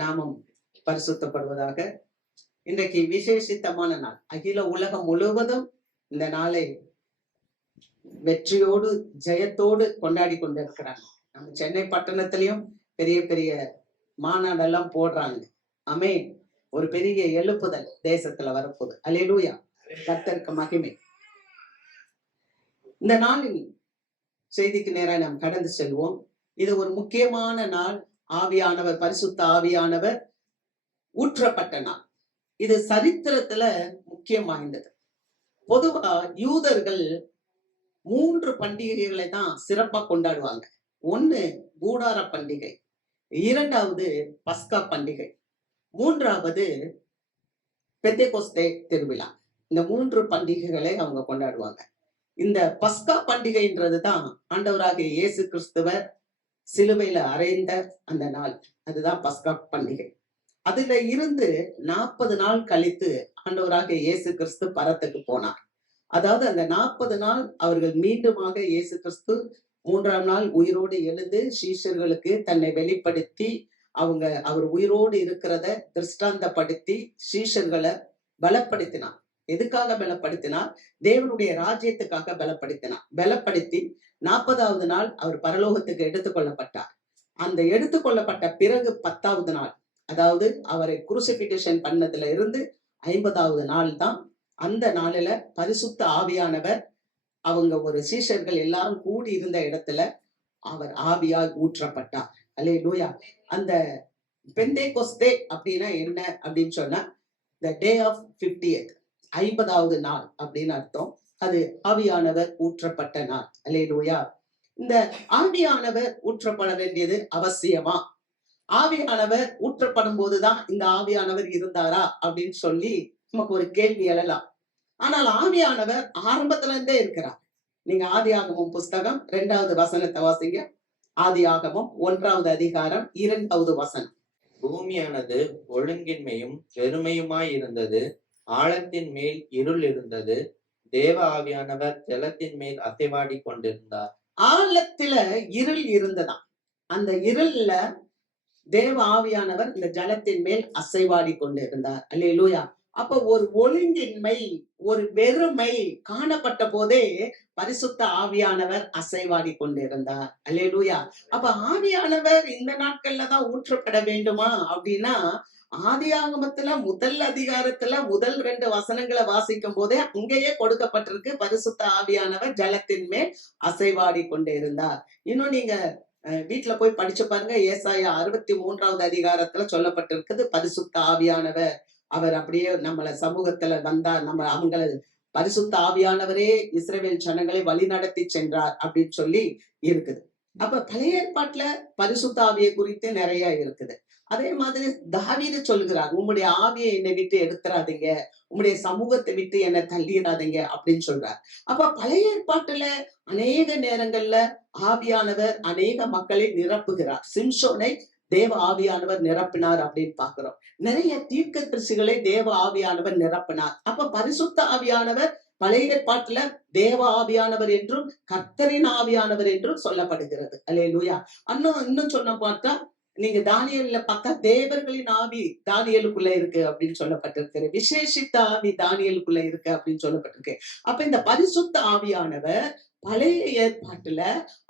நாமம் பரிசுத்தப்படுவதாக. இன்றைக்கு விசேஷித்தமான நாள். அகில உலகம் முழுவதும் இந்த நாளை வெற்றியோடு ஜெயத்தோடு கொண்டாடி கொண்டிருக்கிறாங்க. நம்ம சென்னை பட்டணத்திலையும் பெரிய பெரிய மாநாடெல்லாம் போடுறாங்க. ஆமென். ஒரு பெரிய எழுப்புதல் தேசத்துல வரப்போகுது. அல்லேலூயா. கர்த்தருக்கு மகிமை. இந்த நாளில் செய்திக்கு நேராக நாம் கடந்து செல்வோம். இது ஒரு முக்கியமான நாள். ஆவியானவர், பரிசுத்த ஆவியானவர் ஊற்றப்பட்ட நாள். இது சரித்திரத்துல முக்கியம் வாய்ந்தது. பொதுவா யூதர்கள் 3 பண்டிகைகளை தான் சிறப்பா கொண்டாடுவாங்க. ஒண்ணு கூடார பண்டிகை, 2வது பஸ்கா பண்டிகை, 3வது பெந்தேகோஸ்தே திருவிழா. இந்த 3 பண்டிகைகளை அவங்க கொண்டாடுவாங்க. இந்த பஸ்கா பண்டிகைன்றதுதான் ஆண்டவராகிய இயேசு கிறிஸ்துவர் சிலுவையில அறைந்த அந்த நாள். அதுதான் பஸ்கா பண்டிகை. அதுல இருந்து 40 நாள் கழித்து ஆண்டவராகிய இயேசு கிறிஸ்து பரத்துக்கு போனார். அதாவது அந்த 40 நாள் அவர்கள் மீண்டுமாக இயேசு கிறிஸ்து 3ஆம் நாள் உயிரோடு எழுந்து சீஷர்களுக்கு தன்னை வெளிப்படுத்தி அவர் உயிரோடு இருக்கிறத திருஷ்டாந்தப்படுத்தி சீஷர்களை பலப்படுத்தினார். எதுக்காக பலப்படுத்தினார்? தேவனுடைய ராஜ்யத்துக்காக பலப்படுத்தி 40வது நாள் அவர் பரலோகத்துக்கு எடுத்துக்கொள்ளப்பட்டார். அந்த எடுத்துக்கொள்ளப்பட்ட பிறகு 10வது நாள், அதாவது அவரை குருசிபிகேஷன் பண்ணதுல இருந்து 50வது நாள் தான். அந்த நாளில பரிசுத்த ஆவியானவர் அவங்க ஒரு சீஷர்கள் எல்லாரும் கூடி இருந்த இடத்துல அவர் ஆவியால் ஊற்றப்பட்டார். அல்லேலூயா. அந்த பெந்தேகோஸ்தே அப்படின்னா என்ன அப்படின்னு சொன்னா, the day of 50th, 50வது நாள் அப்படின்னு அர்த்தம். அது ஆவியானவர் ஊற்றப்பட்ட நாள். அல்லேலூயா. இந்த ஆவியானவர் ஊற்றப்பட வேண்டியது அவசியமா? ஆவியானவர் ஊற்றப்படும் போதுதான் இந்த ஆவியானவர் இருந்தாரா அப்படின்னு சொல்லி நமக்கு ஒரு கேள்வி எழலாம். ஆனால் ஆவியானவர் ஆரம்பத்துல இருந்தே இருக்கிறார். நீங்க ஆதியாகமம் புஸ்தகம் 2வது வசனத்தை வாசிங்க. ஆதியாகமம் 1வது அதிகாரம் 2வது வசனம். பூமியானது ஒழுங்கின்மையும் வெறுமையுமாய் இருந்தது, ஆழத்தின் மேல் இருள் இருந்தது, தேவ ஆவியானவர் ஜலத்தின் மேல் அசைவாடி கொண்டிருந்தார். ஆழத்துல இருள் இருந்ததாம். அந்த இருள்ல தேவ ஆவியானவர் இந்த ஜலத்தின் மேல் அசைவாடி கொண்டிருந்தார். அல்லேலூயா. அப்ப ஒரு ஒழுங்கின்மை, ஒரு வெறுமை காணப்பட்ட போதே பரிசுத்த ஆவியானவர் அசைவாடி கொண்டிருந்தார். அல்லேலூயா. அப்ப ஆவியானவர் இந்த நாட்கள்ல தான் ஊற்றப்பட வேண்டுமா அப்படின்னா, ஆதியாகமத்துல முதல் அதிகாரத்துல முதல் 2 வசனங்களை வாசிக்கும் போதே அங்கேயே கொடுக்கப்பட்டிருக்கு, பரிசுத்த ஆவியானவர் ஜலத்தின் மேல் அசைவாடி கொண்டே இருந்தார். இன்னும் நீங்க வீட்டுல போய் படிச்சு பாருங்க. ஏசாயா 63வது அதிகாரத்துல சொல்லப்பட்டிருக்குது, பரிசுத்த ஆவியானவர் அவர் அப்படியே நம்மள சமூகத்துல வந்தார், அவங்கள பரிசுத்த ஆவியானவரே இஸ்ரவேல் ஜனங்களை வழி நடத்தி சென்றார் அப்படின்னு சொல்லி இருக்குது. அப்ப பழைய ஏற்பாட்டுல பரிசுத்த ஆவியை குறித்து நிறைய இருக்குது. அதே மாதிரி தாவீது சொல்கிறார், உம்முடைய ஆவியை என்னை விட்டு எடுத்துறாதீங்க, உம்முடைய சமூகத்தை விட்டு என்னை தள்ளிடாதீங்க அப்படின்னு சொல்றார். அப்ப பழைய ஏற்பாட்டுல அநேக நேரங்கள்ல ஆவியானவர் அநேக மக்களை நிரப்புகிறார். சிம்சோனை தேவ ஆவியானவர் நிரப்பினார் அப்படின்னு பாக்குறோம். நிறைய தீர்க்கதரிசிகளை தேவ ஆவியானவர் நிரப்பினார். அப்ப பரிசுத்த ஆவியானவர் பழைய ஏற்பாட்டுல தேவ ஆவியானவர் என்றும் கர்த்தரின் ஆவியானவர் என்றும் சொல்லப்படுகிறது. அல்லேலூயா. இன்னும் சொன்ன பார்த்தா, நீங்க தானியேல்ல பார்த்தா தேவர்களின் ஆவி தானியேலுக்குள்ள இருக்கு அப்படின்னு சொல்லப்பட்டிருக்கு, விசேஷித்த ஆவி தானியேலுக்குள்ள இருக்கு அப்படின்னு சொல்லப்பட்டிருக்கு. அப்ப இந்த பரிசுத்த ஆவியானவர் பழைய ஏற்பாட்டுல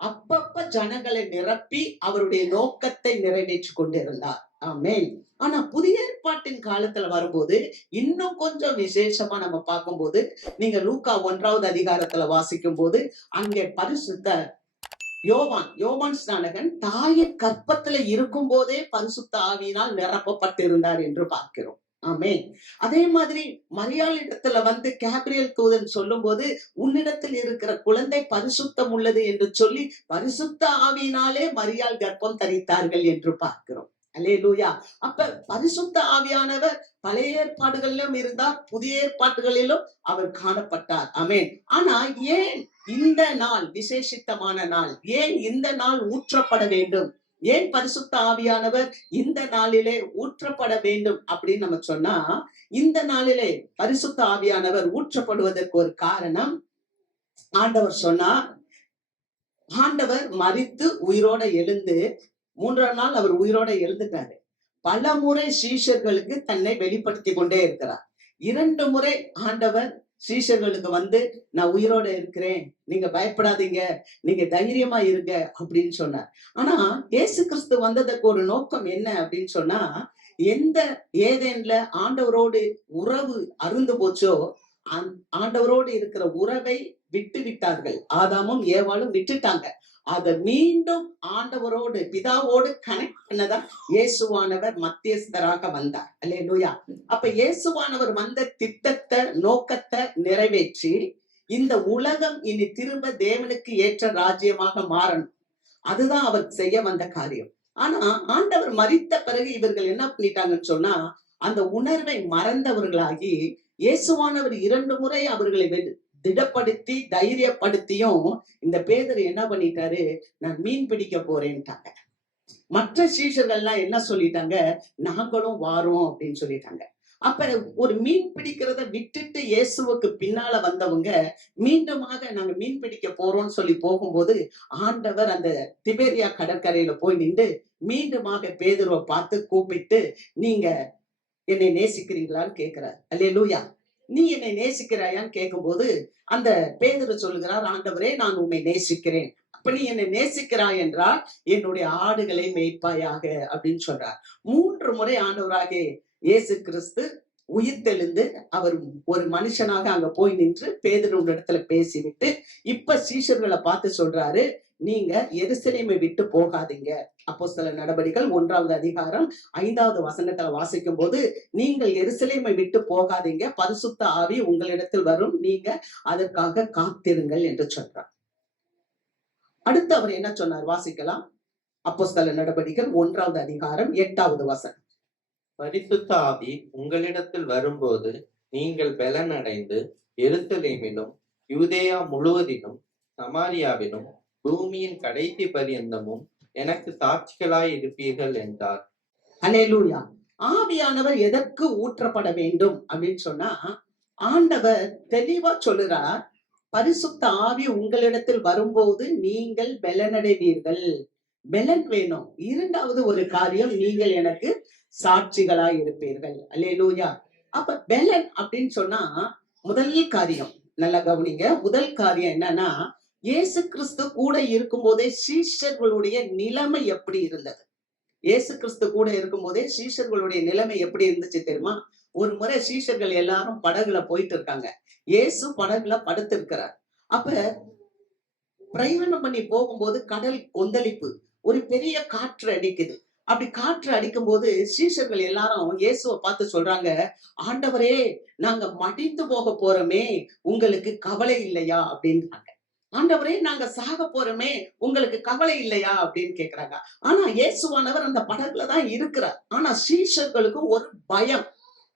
அப்பப்ப ஜனங்களை நிரப்பி அவருடைய நோக்கத்தை நிறைவேற்றி கொண்டிருந்தார். ஆமென். ஆனா புதிய ஏற்பாட்டின் காலத்துல வரும்போது இன்னும் கொஞ்சம் விசேஷமா நம்ம பார்க்கும்போது, நீங்க லூக்கா 1வது அதிகாரத்துல வாசிக்கும் போது அங்கே பரிசுத்த யோவான் ஸ்நானகன் தாயின் கற்பத்துல இருக்கும் போதே பரிசுத்த ஆவியினால் நிரப்பப்பட்டிருந்தார் என்று பார்க்கிறோம். ஆமென். அதே மாதிரி மரியாள் இடத்துல வந்து கேப்ரியல் தூதன் சொல்லும் போது, உன்னிடத்தில் இருக்கிற குழந்தை பரிசுத்தம் உள்ளது என்று சொல்லி பரிசுத்த ஆவியினாலே மரியாள் கர்ப்பம் தரித்தார்கள் என்று பார்க்கிறோம். அல்லேலூயா. அப்ப பரிசுத்த ஆவியானவர் பழைய ஏற்பாடுகளிலும் இருந்தார், புதிய ஏற்பாடுகளிலும் அவர் காணப்பட்டார். ஆமென். ஆனா ஏன் இந்த நாள் விசேஷித்தமான நாள்? ஏன் இந்த நாள் ஊற்றப்பட வேண்டும்? ஏன் பரிசுத்த ஆவியானவர் இந்த நாளிலே ஊற்றப்பட வேண்டும் அப்படின்னு நம்ம சொன்னா, இந்த நாளிலே பரிசுத்த ஆவியானவர் ஊற்றப்படுவதற்கு ஒரு காரணம், ஆண்டவர் சொன்னார், ஆண்டவர் மரித்து உயிரோட எழுந்து 3ஆம் நாள் அவர் உயிரோட எழுந்துட்டாரு. பல முறை சீஷர்களுக்கு தன்னை வெளிப்படுத்தி கொண்டே இருக்கிறார். 2 முறை ஆண்டவர் சீஷர்களுக்கு வந்து நான் உயிரோட இருக்கிறேன், நீங்க பயப்படாதீங்க, நீங்க தைரியமா இருங்க அப்படின்னு சொன்னார். ஆனா இயேசு கிறிஸ்து வந்ததுக்கு ஒரு நோக்கம் என்ன அப்படின்னு சொன்னா, எந்த ஏதேன்ல ஆண்டவரோடு உறவு அருந்து போச்சோ ஆண்டவரோடு இருக்கிற உறவை விட்டு விட்டார்கள். ஆதாமும் ஏவாளும் விட்டுட்டாங்க. அதை மீண்டும் ஆண்டவரோடு பிதாவோடு கனெக்ட் பண்ணதான் இயேசுவானவர் மத்தியஸ்தராக வந்தார். அல்லேலூயா. அப்ப இயேசுவானவர் வந்த திட்டத்தை நோக்கத்தை நிறைவேற்றி இந்த உலகம் இனி திரும்ப தேவனுக்கு ஏற்ற ராஜ்யமாக மாறணும். அதுதான் அவர் செய்ய வந்த காரியம். ஆனா ஆண்டவர் மரித்த பிறகு இவர்கள் என்ன பண்ணிட்டாங்கன்னு சொன்னா, அந்த உணர்வை மறந்தவர்களாகி இயேசுவானவர் 2 முறை அவர்களை திடப்படுத்தி தைரியப்படுத்தியும் இந்த பேதுரு என்ன பண்ணிட்டாரு, நான் மீன் பிடிக்க போறேன்ட்டாங்க. மற்ற சீஷர்கள்லாம் என்ன சொல்லிட்டாங்க, நாங்களும் வாரோம் அப்படின்னு சொல்லிட்டாங்க. அப்ப ஒரு மீன் பிடிக்கிறத விட்டுட்டு இயேசுவுக்கு பின்னால வந்தவங்க மீண்டுமாக நாங்க மீன் பிடிக்க போறோம்னு சொல்லி போகும்போது ஆண்டவர் அந்த திபேரியா கடற்கரையில போய் நின்று மீண்டுமாக பேதுருவை பார்த்து கூப்பிட்டு, நீங்க என்னை நேசிக்கிறீங்களான்னு கேட்கிறார். அல்லேலூயா. நீ என்னை நேசிக்கிறாயான்னு கேட்கும்போது அந்த பேதுரு சொல்லுகிறார், ஆண்டவரே நான் உம்மை நேசிக்கிறேன். அப்ப நீ என்னை நேசிக்கிறாய் என்றால் என்னுடைய ஆடுகளை மேய்ப்பாயாக அப்படின்னு சொல்றார். 3 முறை ஆண்டவராக இயேசு கிறிஸ்து உயிர்த்தெழுந்து அவர் ஒரு மனுஷனாக அங்க போய் நின்று பேதுரு இடத்துல பேசிவிட்டு இப்ப சீஷர்களை பார்த்து சொல்றாரு, நீங்க எருசலேமை விட்டு போகாதீங்க. அப்போஸ்தலர் நடபடிகள் 1வது அதிகாரம் 5வது வசனத்துல வாசிக்கும் போது, நீங்கள் எருசலேமை விட்டு போகாதீங்க, பரிசுத்த ஆவி உங்களிடத்தில் வரும், நீங்க அதற்காக காத்திருங்கள் என்று சொல்றார். அடுத்து அவர் என்ன சொன்னார் வாசிக்கலாம். அப்போஸ்தலர் நடபடிகள் 1வது அதிகாரம் 8வது வசனம். பரிசுத்த ஆவி உங்களிடத்தில் வரும்போது நீங்கள் பலன் அடைந்து எருசலேமிலும் யூதேயா முழுவதிலும் சமாரியாவிலும் பூமியின் கடைசி பரியந்தமும் எனக்கு சாட்சிகளாய் இருப்பீர்கள் என்றார். அல்லேலூயா. ஆவியானவர் எதற்கு ஊற்றப்பட வேண்டும் அப்படின்னு சொன்னா, ஆண்டவர் தெளிவா சொல்லுறார், பரிசுத்த ஆவி உங்களிடத்தில் வரும்போது நீங்கள் பலனடைவீர்கள். பலன் வேணும். 2வது ஒரு காரியம், நீங்கள் எனக்கு சாட்சிகளாய் இருப்பீர்கள். அல்லேலூயா. அப்ப பலன் அப்படின்னு சொன்னா முதல் காரியம் நல்லா கவனிங்க. முதல் காரியம் என்னன்னா, இயேசு கிறிஸ்து கூட இருக்கும் போதே சீஷர்களுடைய நிலைமை எப்படி இருந்தது? இயேசு கிறிஸ்து கூட இருக்கும் போதே சீஷர்களுடைய நிலைமை எப்படி இருந்துச்சு தெரியுமா? ஒரு முறை சீஷர்கள் எல்லாரும் படகுல போயிட்டு இருக்காங்க. இயேசு படகுல படுத்து இருக்கிறார். அப்ப பிரயாணம் பண்ணி போகும்போது கடல் கொந்தளிப்பு, ஒரு பெரிய காற்று அடிக்குது. அப்படி காற்று அடிக்கும் போது சீஷர்கள் எல்லாரும் இயேசுவை பார்த்து சொல்றாங்க, ஆண்டவரே நாங்க மடிந்து போக போறோமே, உங்களுக்கு கவலை இல்லையா அப்படின்றாங்க. ஆண்டவரே நாங்க சாக போறோமே, உங்களுக்கு கவலை இல்லையா அப்படின்னு கேக்குறாங்க. ஆனா இயேசுவானவர் அந்த படகுல தான் இருக்கிறார். ஆனா சீஷர்களுக்கு ஒரு பயம்.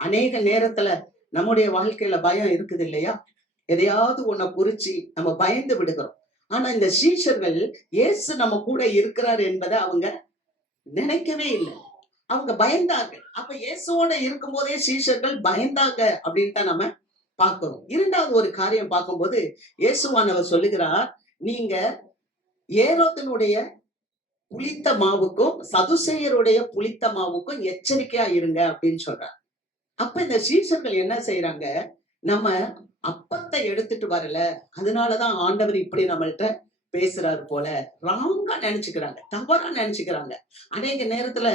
அநேக நேரத்துல நம்முடைய வாழ்க்கையில பயம் இருக்குது இல்லையா? எதையாவது ஒன்ன குறிச்சு நம்ம பயந்து விடுகிறோம். ஆனா இந்த சீஷர்கள் இயேசு நம்ம கூட இருக்கிறார் என்பதை அவங்க நினைக்கவே இல்லை. அவங்க பயந்தாங்க. அப்ப இயேசுவோட இருக்கும் போதே சீஷர்கள் பயந்தாங்க அப்படின்னு தான் நம்ம பார்க்கிறோம். 2வது ஒரு காரியம் பார்க்கும்போது இயேசுவானவர் சொல்லுகிறார், நீங்க ஏரோத்தினுடைய புளித்த மாவுக்கும் சதுசேயருடைய புளித்த மாவுக்கும் எச்சரிக்கையா இருங்க அப்படின்னு சொல்றார். அப்ப இந்த சீஷர்கள் என்ன செய்யறாங்க, நம்ம அப்பத்தை எடுத்துட்டு வரல, அதனாலதான் ஆண்டவர் இப்படி நம்மள்ட்ட பேசுறாரு போல ராங்கா நினைச்சுக்கிறாங்க, தவறா நினைச்சுக்கிறாங்க. அநேக நேரத்துல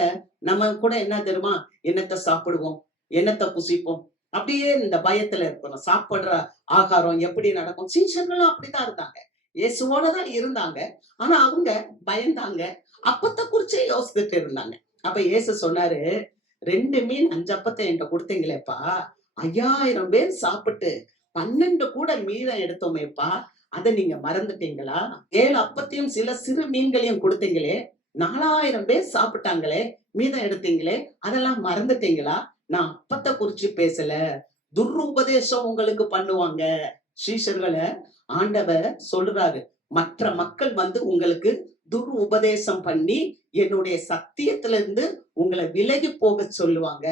நம்ம கூட என்ன தெரியுமா, என்னத்தை சாப்பிடுவோம், என்னத்தை புசிப்போம், அப்படியே இந்த பயத்துல இருக்கணும். சாப்பிடுற ஆகாரம் எப்படி நடக்கும்? சீஷர்களும் அப்படித்தான் இருந்தாங்க, இயேசுவோடதான் இருந்தாங்க. ஆனா அவங்க பயந்தாங்க, அப்பத்தை குறிச்சே யோசிச்சுட்டு இருந்தாங்க. அப்ப இயேசு சொன்னாரு, 2 மீன் 5 அப்பத்தை என்கிட்ட கொடுத்தீங்களேப்பா, 5000 பேர் சாப்பிட்டு 12 கூட மீதம் எடுத்தோமேப்பா, அதை நீங்க மறந்துட்டீங்களா? 7 அப்பத்தையும் சில சிறு மீன்களையும் கொடுத்தீங்களே, 4000 பேர் சாப்பிட்டாங்களே, மீதம் எடுத்தீங்களே, அதெல்லாம் மறந்துட்டீங்களா? நான் அப்பத்தை குறிச்சு பேசல, துர்உபதேசம் உங்களுக்கு பண்ணுவாங்க. சீஷர்களை ஆண்டவர் சொல்றாரு, மற்ற மக்கள் வந்து உங்களுக்கு துர்உபதேசம் பண்ணி என்னுடைய சத்தியத்திலிருந்து உங்களை விலகி போக சொல்லுவாங்க.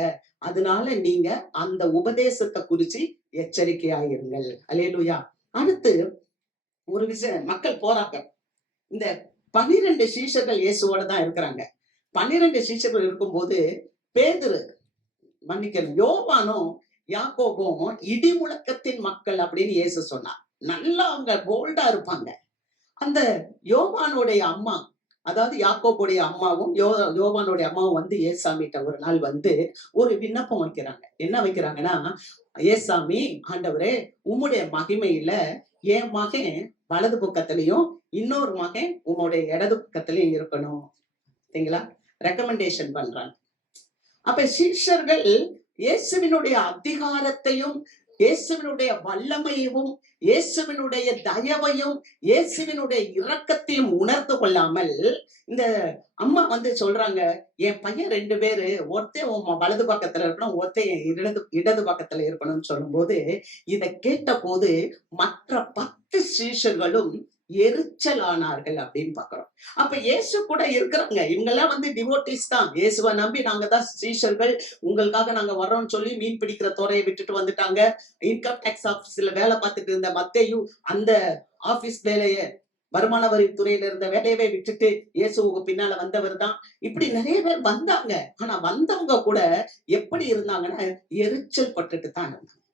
அதனால நீங்க அந்த உபதேசத்தை குறிச்சு எச்சரிக்கையாயிருங்கள். அல்லேலூயா. அடுத்து ஒரு விஷயம், மக்கள் போறாங்க. இந்த 12 சீஷர்கள் இயேசுவோட தான் இருக்கிறாங்க. 12 சீஷர்கள் இருக்கும்போது பேதுரு, மன்னிக்கணும், யோவானும் யாக்கோபும் இடி முழக்கத்தின் மக்கள் அப்படின்னு இயேசு சொன்னார். நல்லா அவங்க போல்டா இருப்பாங்க. அந்த யோவானுடைய அம்மா, அதாவது யாக்கோபுடைய அம்மாவும் யோவானுடைய அம்மாவும் வந்து ஏசாமிட்ட ஒரு நாள் வந்து ஒரு விண்ணப்பம் வைக்கிறாங்க. என்ன வைக்கிறாங்கன்னா, ஏசாமி, ஆண்டவரே, உம்முடைய மகிமையில என் மகன் வலது பக்கத்திலையும் இன்னொரு மகன் உம்முடைய இடது பக்கத்திலையும் இருக்கணும். சரிங்களா? ரெக்கமெண்டேஷன் பண்றாங்க. அப்ப சீஷர்கள் இயேசுவினுடைய அதிகாரத்தையும் இயேசுவினுடைய வல்லமையும் இயேசுவினுடைய தயவையும் இயேசுவினுடைய இரக்கத்தையும் உணர்ந்து கொள்ளாமல், இந்த அம்மா வந்து சொல்றாங்க, என் பையன் 2 பேரு, ஒருத்தன் உன் வலது பக்கத்துல இருக்கணும், ஒருத்தன் என் இடது பக்கத்துல இருக்கணும்னு சொல்லும் போது, இதை கேட்ட போது மற்ற 10 சீஷர்களும் எரிச்சல் ஆனார்கள் அப்படின்னு பாக்குறோம். அப்ப இயேசு கூட இருக்கிறாங்க. இவங்கெல்லாம் வந்து டிவோட்டிஸ் தான். இயேசுவை நம்பி நாங்க தான் சீஷர்கள், உங்களுக்காக நாங்க வர்றோம்னு சொல்லி மீன் பிடிக்கிற துறையை விட்டுட்டு வந்துட்டாங்க. இன்கம் டேக்ஸ் ஆபீஸ்ல வேலை பார்த்துட்டு இருந்த மத்தேயு அந்த ஆபீஸ் வேலையை, வருமான வரி துறையில இருந்த வேலையவே விட்டுட்டு இயேசுவுக்கு பின்னால வந்தவர் தான். இப்படி நிறைய பேர் வந்தாங்க. ஆனா வந்தவங்க கூட எப்படி இருந்தாங்கன்னா எரிச்சல் பட்டுட்டு தான் இருந்தாங்க.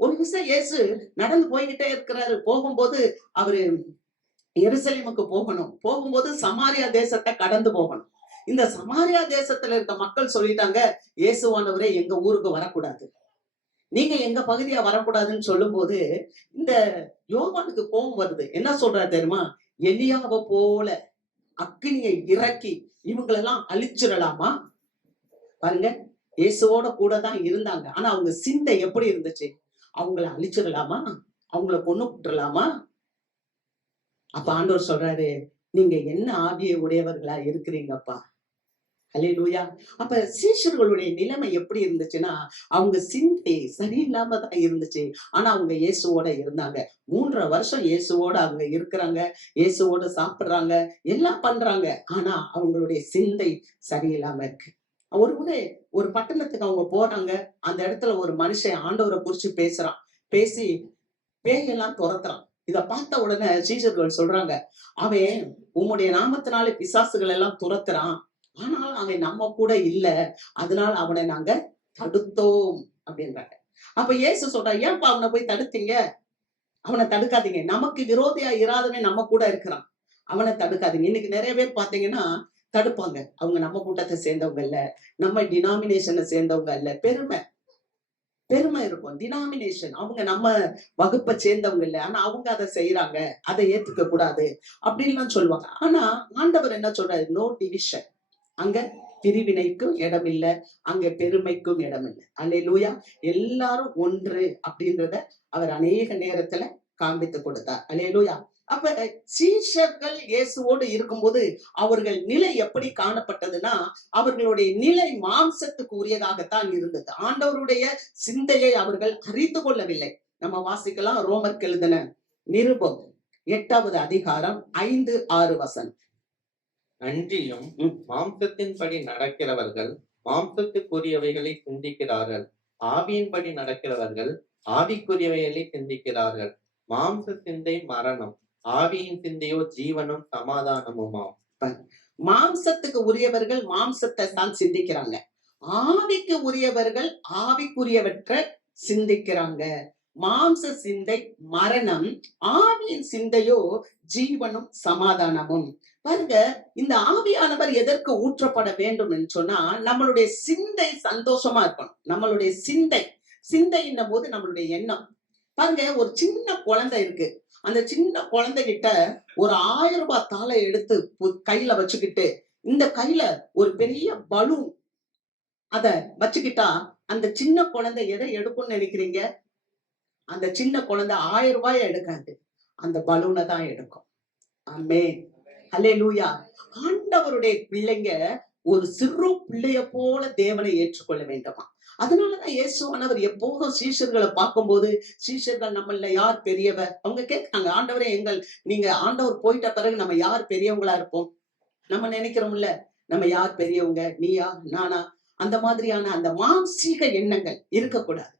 ஒரு விஷயம், இயேசு நடந்து போய்கிட்டே இருக்கிறாரு. போகும்போது அவரு எருசலேமுக்கு போகணும். போகும்போது சமாரியா தேசத்தை கடந்து போகணும். இந்த சமாரியா தேசத்துல இருக்க மக்கள் சொல்லிட்டாங்க, இயேசுவானவரே எங்க ஊருக்கு வரக்கூடாது, நீங்க எங்க பகுதியா வரக்கூடாதுன்னு சொல்லும் போது இந்த யோவானுக்கு கோபம் வருது. என்ன சொல்றாரு தெரியுமா? எலியாவை போல அக்கினியை இறக்கி இவங்களெல்லாம் அழிச்சிடலாமா? பாருங்க, இயேசுவோட கூட தான் இருந்தாங்க. ஆனா அவங்க சிந்தை எப்படி இருந்துச்சு? அவங்கள அழிச்சிடலாமா? அவங்கள கொன்னு விட்டுறலாமா? அப்ப ஆண்டவர் சொல்றாரு, நீங்க என்ன ஆவியை உடையவர்களா இருக்கிறீங்கப்பா. ஹல்லேலூயா. அப்ப சீஷர்களுடைய நிலைமை எப்படி இருந்துச்சுன்னா, அவங்க சிந்தை சரியில்லாம தான் இருந்துச்சு. ஆனா அவங்க இயேசுவோட இருந்தாங்க. 3 வருஷம் இயேசுவோட அவங்க இருக்கிறாங்க, இயேசுவோட சாப்பிடுறாங்க, எல்லாம் பண்றாங்க. ஆனா அவங்களுடைய சிந்தை சரியில்லாம இருக்கு. ஒரு முறை ஒரு பட்டணத்துக்கு அவங்க போறாங்க. அந்த இடத்துல ஒரு மனுஷன் ஆண்டவரை குறிச்சு பேசுறான். பேசி பேயெல்லாம் துரத்துறான். இத பார்த்த உடனே சீஷர்கள் சொல்றாங்க, அவன் உம்முடைய நாமத்தினாலே பிசாசுகள் எல்லாம் துரத்துறான், ஆனால் அவன் நம்ம கூட இல்ல, அதனால அவனை நாங்க தடுத்தோம் அப்படின்றாங்க. அப்ப இயேசு சொல்றா, ஏன்பா அவனை போய் தடுத்தீங்க? அவனை தடுக்காதீங்க. நமக்கு விரோதியா இராதவன் நம்ம கூட இருக்கிறான், அவனை தடுக்காதீங்க. இன்னைக்கு நிறைய பேர் பாத்தீங்கன்னா தடுப்பாங்க. அவங்க நம்ம கூட்டத்தை சேர்ந்தவங்க இல்ல, நம்ம டினாமினேஷனை சேர்ந்தவங்க இல்ல. பெருமை இருக்கும். டினாமினேஷன், அவங்க நம்ம வகுப்பை சேர்ந்தவங்க இல்ல, ஆனா அவங்க அதை செய்யறாங்க, அதை ஏத்துக்க கூடாது அப்படின்லாம் சொல்லுவாங்க. ஆனா ஆண்டவர் என்ன சொல்றாரு? No division. அங்க பிரிவினைக்கும் இடம் இல்ல, அங்க பெருமைக்கும் இடம் இல்லை. அல்லேலூயா. எல்லாரும் ஒன்று அப்படின்றத அவர் அநேக நேரத்துல காண்பித்து கொடுத்தார். அல்லேலூயா. அப்ப சீஷர்கள் இயேசுவோடு இருக்கும்போது அவர்கள் நிலை எப்படி காணப்பட்டதுன்னா, அவர்களுடைய நிலை மாம்சத்துக்கு உரியதாகத்தான் இருந்தது. ஆண்டவருடைய சிந்தையை அவர்கள் அறிந்து கொள்ளவில்லை. நம்ம வாசிக்கலாம், ரோமருக்கு எழுதின நிருபம் 8வது அதிகாரம் 5, 6 வசனம். அன்றியும் மாம்சத்தின்படி நடக்கிறவர்கள் மாம்சத்துக்குரியவைகளை சிந்திக்கிறார்கள், ஆவியின்படி நடக்கிறவர்கள் ஆவிக்குரியவைகளை சிந்திக்கிறார்கள். மாம்ச சிந்தை மரணம், ஆவியின் சிந்தையோ ஜீவனும் சமாதானமுமாம். மாம்சத்துக்கு உரியவர்கள் மாம்சத்தை தான் சிந்திக்கிறாங்க, ஆவிக்கு உரியவர்கள் ஆவிக்குரியவற்றை சிந்திக்கிறாங்க. மாம்ச சிந்தை மரணம், ஆவியின் சிந்தையோ ஜீவனும் சமாதானமும். பாருங்க, இந்த ஆவியானவர் எதற்கு ஊற்றப்பட வேண்டும் என்று சொன்னா, நம்மளுடைய சிந்தை சந்தோஷமா இருக்கணும். நம்மளுடைய சிந்தைன்னும் போது நம்மளுடைய எண்ணம். பாருங்க, ஒரு சின்ன குழந்தை இருக்கு. அந்த சின்ன குழந்தைகிட்ட ஒரு 1000 ரூபாய் தாளை எடுத்து கையில வச்சுக்கிட்டு, இந்த கையில ஒரு பெரிய பலூன் அத வச்சுக்கிட்டா அந்த சின்ன குழந்தை எதை எடுக்கும்னு நினைக்கிறீங்க? அந்த சின்ன குழந்தை 1000 ரூபாய் எடுக்காது, அந்த பலூனை தான் எடுக்கும். ஆமென். ஹல்லேலூயா. ஆண்டவருடைய பிள்ளைங்க ஒரு சிறு பிள்ளைய போல தேவனை ஏற்றுக்கொள்ள வேண்டுமா? அதனாலதான் இயேசுவானவர் எப்போதும் சீஷர்களை பார்க்கும்போது, சீஷர்கள் நம்மள யார் பெரியவர்? அவங்க கேட்கிறாங்க, ஆண்டவரே, நீங்க ஆண்டவர் போயிட்ட பிறகு நம்ம யார் பெரியவங்களா இருப்போம்? நம்ம நினைக்கிறோம்ல, நம்ம யார் பெரியவங்க, நீயா நானா? அந்த மாதிரியான அந்த மாம்சீக எண்ணங்கள் இருக்கக்கூடாது.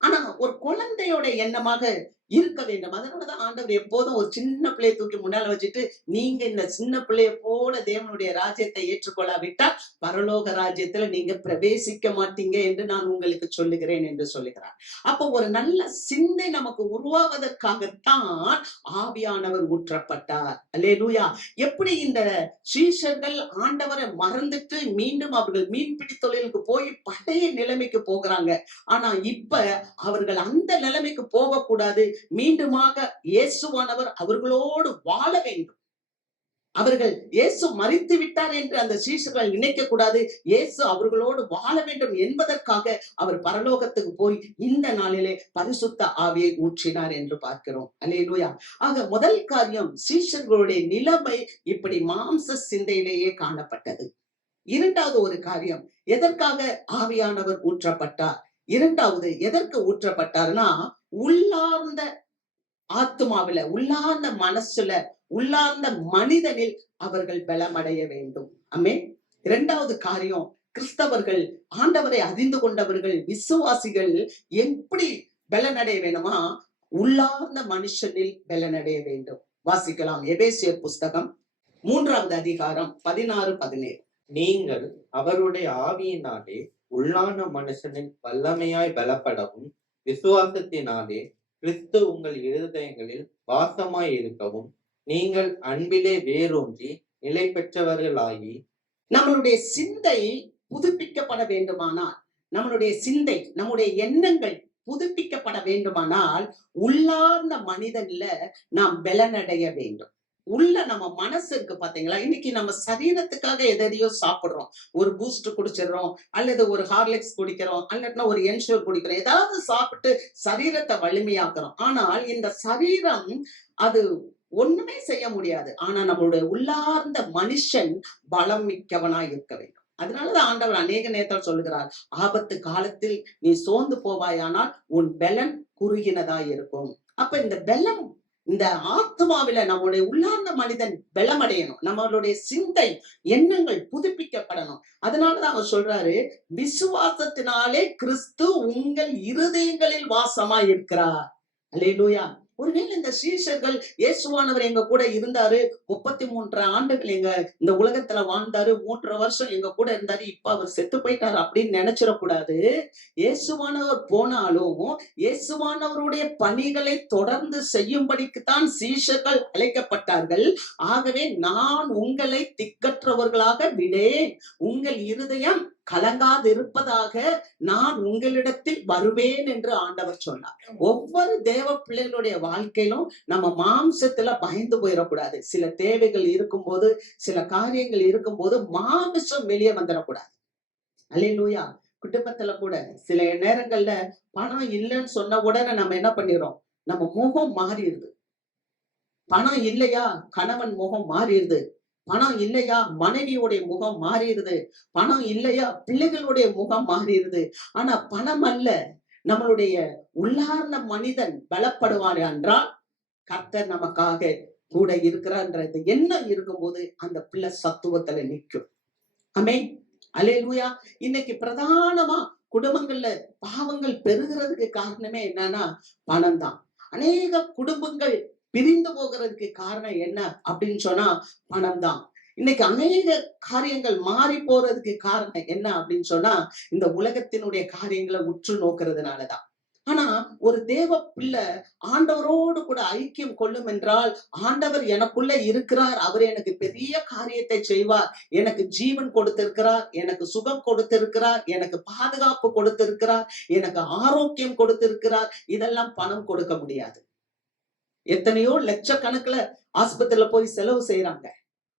ஆனா ஒரு குழந்தையோட எண்ணமாக இருக்க வேண்டும். அதனாலதான் ஆண்டவர் எப்போதும் ஒரு சின்ன பிள்ளையை தூக்கி முன்னால வச்சுட்டு, நீங்க இந்த சின்ன பிள்ளைய போல தேவனுடைய ராஜ்யத்தை ஏற்றுக்கொள்ளாவிட்டால் பரலோக ராஜ்யத்துல நீங்க பிரவேசிக்க மாட்டீங்க என்று நான் உங்களுக்கு சொல்லுகிறேன் என்று சொல்லுகிறார். அப்போ ஒரு நல்ல சிந்தை நமக்கு உருவாவதற்காகத்தான் ஆவியானவர் ஊற்றப்பட்டார். அல்லேலூயா. எப்படி இந்த சீஷர்கள் ஆண்டவரை மறந்துட்டு மீண்டும் அவர்கள் மீன்பிடி தொழிலுக்கு போய் பழைய நிலைமைக்கு போகிறாங்க. ஆனா இப்ப அவர்கள் அந்த நிலைமைக்கு போகக்கூடாது. மீண்டுமாக இயேசுவானவர் அவர்களோடு வாழ வேண்டும். அவர்கள் இயேசு மரித்து விட்டார் என்று அந்த சீஷர்கள் நினைக்க கூடாது. இயேசு அவர்களோடு வாழ வேண்டும் என்பதற்காக அவர் பரலோகத்துக்கு போய் இந்த நாளிலே பரிசுத்த ஆவியை ஊற்றினார் என்று பார்க்கிறோம். அல்லேலூயா. ஆக முதல் காரியம், சீஷர்களுடைய நிலைமை இப்படி மாம்ச சிந்தையிலேயே காணப்பட்டது. இரண்டாவது ஒரு காரியம், எதற்காக ஆவியானவர் ஊற்றப்பட்டார்? இரண்டாவது எதற்கு ஊற்றப்பட்டார்னா, உள்ளார்ந்த ஆத்துமாவில, உள்ளார்ந்த மனசுல, உள்ளார்ந்த மனிதனில் அவர்கள் பலமடைய வேண்டும். ஆமென். இரண்டாவது காரியம், கிறிஸ்தவர்கள், ஆண்டவரை அறிந்து கொண்டவர்கள், விசுவாசிகள் எப்படி பலனடைய வேணுமா? உள்ளார்ந்த மனுஷனில் பலனடைய வேண்டும். வாசிக்கலாம். எபேசியர் புஸ்தகம் 3வது அதிகாரம் 16-17. நீங்கள் அவருடைய ஆவியினாலே உள்ளான மனுஷனின் வல்லமையாய் பலப்படவும், விசுவாசத்தினாலே கிறிஸ்து உங்கள் இருதயங்களில் வாசமாய் இருக்கவும், நீங்கள் அன்பிலே வேரூன்றி நிலை பெற்றவர்களாகி. நம்மளுடைய சிந்தை புதுப்பிக்கப்பட வேண்டுமானால், நம்மளுடைய சிந்தை, நம்முடைய எண்ணங்கள் புதுப்பிக்கப்பட வேண்டுமானால், உள்ளார்ந்த மனிதன்ல நாம் பலனடைய வேண்டும். உள்ள நம்ம மனசு இருக்கு பாத்தீங்களா? இன்னைக்கு நம்ம சரீரத்துக்காக எதையோ சாப்பிடுறோம். ஒரு பூஸ்ட் குடிச்சிடறோம், அல்லது ஒரு ஹார்லிக்ஸ் குடிக்கிறோம், அல்லதுனா ஒரு என்ஷூர் குடிக்கிறோம். ஏதாவது சாப்பிட்டு சரீரத்தை வலிமையாக்குறோம். ஆனால் இந்த சரீரம் அது ஒண்ணுமே செய்ய முடியாது. ஆனா நம்மளுடைய உள்ளார்ந்த மனுஷன் பலம் மிக்கவனாய் இருக்க வேண்டும். அதனாலதான் ஆண்டவர் அநேக நேரத்தில் சொல்லுகிறார், ஆபத்து காலத்தில் நீ சோர்ந்து போவாயானால் உன் பலன் குறுகினதா இருக்கும். அப்ப இந்த பலம், இந்த ஆத்மாவில நம்மளுடைய உள்ளார்ந்த மனிதன் பலமடையணும். நம்மளுடைய சிந்தை, எண்ணங்கள் புதுப்பிக்கப்படணும். அதனாலதான் அவர் சொல்றாரு, விசுவாசத்தினாலே கிறிஸ்து உங்கள் இருதயங்களில் வாசமா இருக்கிறார். அல்லேலூயா. ஒருவேளை இந்த சீஷர்கள், இயேசுவானவர் எங்க கூட இருந்தாரு, 33 ஆண்டுகள் எங்க இந்த உலகத்துல வாழ்ந்தாரு, 3 வருஷம் எங்க கூட இருந்தாரு, இப்ப அவர் செத்து போயிட்டாரு அப்படின்னு நினைச்சிடக்கூடாது. இயேசுவானவர் போனாலும் இயேசுவானவருடைய பணிகளை தொடர்ந்து செய்யும்படிக்குத்தான் சீஷர்கள் அழைக்கப்பட்டார்கள். ஆகவே நான் உங்களை திக்கற்றவர்களாக விடேன், உங்கள் இருதயம் கலங்காது இருப்பதாக நான் உங்களிடத்தில் வருவேன் என்று ஆண்டவர் சொன்னார். ஒவ்வொரு தேவ பிள்ளைகளுடைய வாழ்க்கையிலும் நம்ம மாம்சத்துல பயந்து போயிடக்கூடாது. சில தேவைகள் இருக்கும்போது, சில காரியங்கள் இருக்கும்போது மாம்சம் வெளியே வந்துடக்கூடாது. அல்லேலூயா. குடும்பத்துல கூட சில நேரங்கள்ல பணம் இல்லைன்னு சொன்ன உடனே நம்ம என்ன பண்ணிடுறோம்? நம்ம முகம் மாறிடுது. பணம் இல்லையா, கணவன் முகம் மாறிடுது. பணம் இல்லையா, மனைவியுடைய முகம் மாறிடுது. பணம் இல்லையா, பிள்ளைகளுடைய முகம் மாறிடுது. ஆனா பணம் அல்ல, நம்மளுடைய உள்ளார்ந்த மனிதன் பலப்படுவார் என்றால் கர்த்தர் நமக்காக கூட இருக்கிறார்ன்றது எண்ணம் இருக்கும்போது அந்த பிள்ளை சத்துவத்துல நிற்கும். ஆமென். அல்லேலூயா. இன்னைக்கு பிரதானமா குடும்பங்கள்ல பாவங்கள் பெருகிறதுக்கு காரணமே என்னன்னா பணம் தான். அநேக குடும்பங்கள் பிரிந்து போகிறதுக்கு காரணம் என்ன அப்படின்னு சொன்னா பணம் தான். இன்னைக்கு அநேக காரியங்கள் மாறி போறதுக்கு காரணம் என்ன அப்படின்னு சொன்னா இந்த உலகத்தினுடைய காரியங்களை உற்று நோக்கிறதுனாலதான். ஆனா ஒரு தேவ பிள்ளை ஆண்டவரோடு கூட ஐக்கியம் கொள்ளும் என்றால், ஆண்டவர் எனக்குள்ள இருக்கிறார், அவர் எனக்கு பெரிய காரியத்தை செய்வார், எனக்கு ஜீவன் கொடுத்திருக்கிறார், எனக்கு சுகம் கொடுத்திருக்கிறார், எனக்கு பாதுகாப்பு கொடுத்திருக்கிறார், எனக்கு ஆரோக்கியம் கொடுத்திருக்கிறார். இதெல்லாம் பணம் கொடுக்க முடியாது. எத்தனையோ லட்சக்கணக்குல ஆஸ்பத்திரியில போய் செலவு செய்யறாங்க.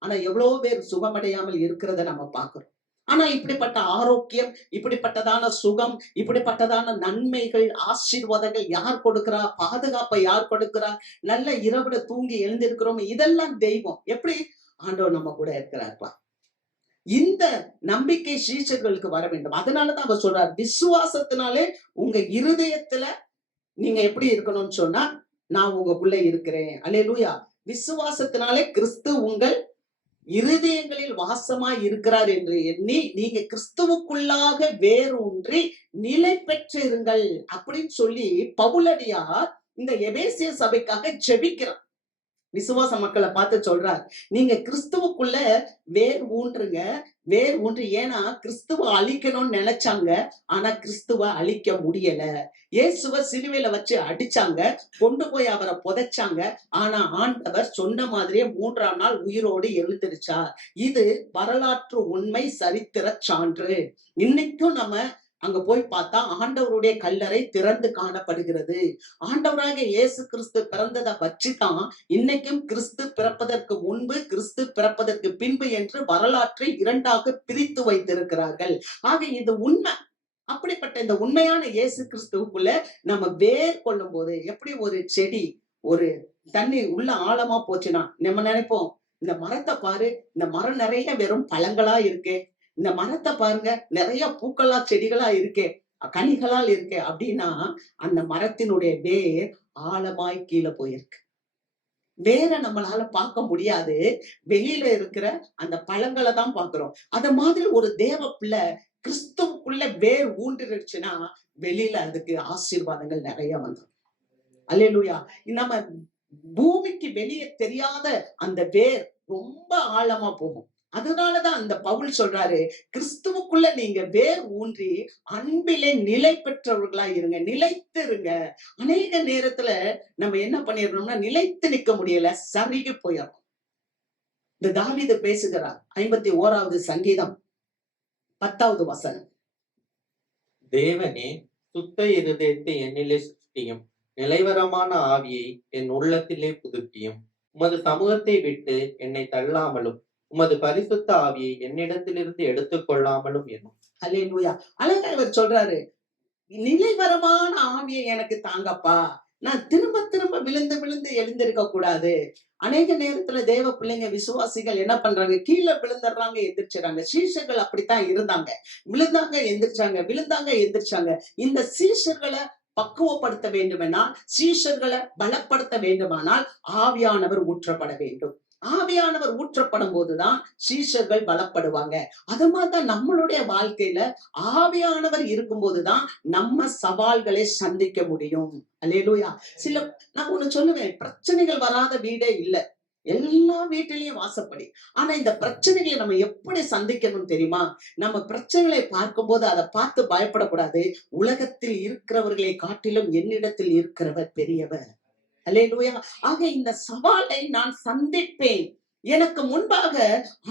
ஆனா எவ்வளவு பேர் சுகமடையாமல் இருக்கிறத நம்ம பார்க்கிறோம். ஆனா இப்படிப்பட்ட ஆரோக்கியம், இப்படிப்பட்டதான சுகம், இப்படிப்பட்டதான நன்மைகள், ஆசீர்வாதங்கள் யார் கொடுக்கிறா? பாதுகாப்பை யார் கொடுக்கிறா? நல்ல இரவுல தூங்கி எழுந்திருக்கிறோம், இதெல்லாம் தெய்வம். எப்படி? ஆண்டவர் நம்ம கூட இருக்கிறார்ப்பா. இந்த நம்பிக்கை சீஷர்களுக்கு வர வேண்டும். அதனாலதான் அவர் சொல்றார், விசுவாசத்தினாலே உங்க இருதயத்துல நீங்க எப்படி இருக்கணும்னு சொன்னா, நான் உங்களுக்குள்ள இருக்கிறேன். அல்லேலூயா. விசுவாசத்தினாலே கிறிஸ்து உங்கள் இருதயங்களில் வாசமாய் இருக்கிறார் என்று எண்ணி நீங்க கிறிஸ்துவுக்குள்ளாக வேரூன்றி நிலை பெற்றிருங்கள் அப்படின்னு சொல்லி பவுலடியார் இந்த எபேசிய சபைக்காக ஜெபிக்கிறான். விசுவாச மக்களை பார்த்து சொல்றார், நீங்க கிறிஸ்துவுக்குள்ள வேர் ஊன்றுங்க, வேர் ஊன்று. ஏன்னா கிறிஸ்துவ அழிக்கணும்னு நினைச்சாங்க, ஆனா கிறிஸ்துவ அழிக்க முடியல. இயேசுவ சிலுவையில வச்சு அடிச்சாங்க, கொண்டு போய் அவரை புதைச்சாங்க. ஆனா ஆண்டவர் சொன்ன மாதிரியே 3ஆம் நாள் உயிரோடு எழுந்திருச்சார். இது வரலாற்று உண்மை, சரித்திர சான்று. இன்னைக்கும் நம்ம அங்க போய் பார்த்தா ஆண்டவருடைய கல்லறை திறந்து காணப்படுகிறது. ஆண்டவராக இயேசு கிறிஸ்து பிறந்ததை வச்சுதான் இன்னைக்கும் கிறிஸ்து பிறப்பதற்கு முன்பு, கிறிஸ்து பிறப்பதற்கு பின்பு என்று வரலாற்றை 2ஆக பிரித்து வைத்திருக்கிறார்கள். ஆக இது உண்மை. அப்படிப்பட்ட இந்த உண்மையான இயேசு கிறிஸ்துவுக்குள்ள நம்ம வேர் கொள்ளும் போது, எப்படி ஒரு செடி ஒரு தண்ணி உள்ள ஆழமா போச்சுன்னா நம்ம நினைப்போம், இந்த மரத்தை பாரு, இந்த மரம் நிறைய வெறும் பழங்களா இருக்கே, இந்த மரத்தை பாருங்க நிறைய பூக்களா செடிகளா இருக்கே, கனிகளால் இருக்கே அப்படின்னா அந்த மரத்தினுடைய வேர் ஆழமாய் கீழே போயிருக்கு. வேற நம்மளால பார்க்க முடியாது, வெளியில இருக்கிற அந்த பழங்களை தான் பார்க்கிறோம். அத மாதிரி ஒரு தேவ பிள்ளை கிறிஸ்துவுக்குள்ள வேர் ஊன்றிருச்சுன்னா வெளியில அதுக்கு ஆசீர்வாதங்கள் நிறைய வந்துடும். அல்லேலூயா. நம்ம பூமிக்கு வெளியே தெரியாத அந்த வேர் ரொம்ப ஆழமா போகும். அதனாலதான் அந்த பவுல் சொல்றாரு, கிறிஸ்துவுக்குள்ள நீங்க வேர் ஊன்றி அன்பிலே நிலை பெற்றவர்களா இருங்க, நிலைத்து இருங்க. அநேக நேரத்துல நம்ம என்ன பண்ணிடணும்னா நிலைத்து நிக்க முடியல, சருகி போயிடும். இந்த தாவீது பேசுகிறார் 51வது சங்கீதம் 10வது வசனம். தேவனே, சுத்த இருதயத்தை என்னிலே சிருஷ்டியும், நிலைவரமான ஆவியை என் உள்ளத்திலே புதுப்பியும். உமது சமூகத்தை விட்டு என்னை தள்ளாமலும், உமது பரிசுத்த ஆவியை என்னிடத்திலிருந்து எடுத்துக்கொள்ளாமலும் என்னும். அல்லேலூயா. அழகா இவர் சொல்றாரு, நிலைவரமான ஆவியை எனக்கு தாங்கப்பா. நான் திரும்ப திரும்ப விழுந்து விழுந்து எழுந்திருக்க கூடாது. அநேக நேரத்துல தேவ பிள்ளைங்க, விசுவாசிகள் என்ன பண்றாங்க, கீழே விழுந்துடுறாங்க, எந்திரிச்சுறாங்க. சீஷர்கள் அப்படித்தான் இருந்தாங்க. விழுந்தாங்க எந்திரிச்சாங்க, விழுந்தாங்க எந்திரிச்சாங்க. இந்த சீஷர்களை பக்குவப்படுத்த வேண்டுமென்றால், சீஷர்களை பலப்படுத்த வேண்டுமானால் ஆவியானவர் ஊற்றப்பட வேண்டும். ஆவியானவர் ஊற்றப்படும் போதுதான் சீஷர்கள் பலப்படுவாங்க. அது மாதிரிதான் நம்மளுடைய வாழ்க்கையில ஆவியானவர் இருக்கும்போதுதான் நம்ம சவால்களை சந்திக்க முடியும். அல்லேலூயா. நான் ஒண்ணு சொல்லுவேன், பிரச்சனைகள் வராத வீடே இல்ல. எல்லா வீட்டிலையும் வாசப்படி. ஆனா இந்த பிரச்சனைகளை நம்ம எப்படி சந்திக்கணும் தெரியுமா? நம்ம பிரச்சனைகளை பார்க்கும்போது அதை பார்த்து பயப்படக்கூடாது. உலகத்தில் இருக்கிறவர்களை காட்டிலும் என்னிடத்தில் இருக்கிறவர் பெரியவர். அல்லேலூயா. ஆக இந்த சவாலை நான் சந்திப்பேன். எனக்கு முன்பாக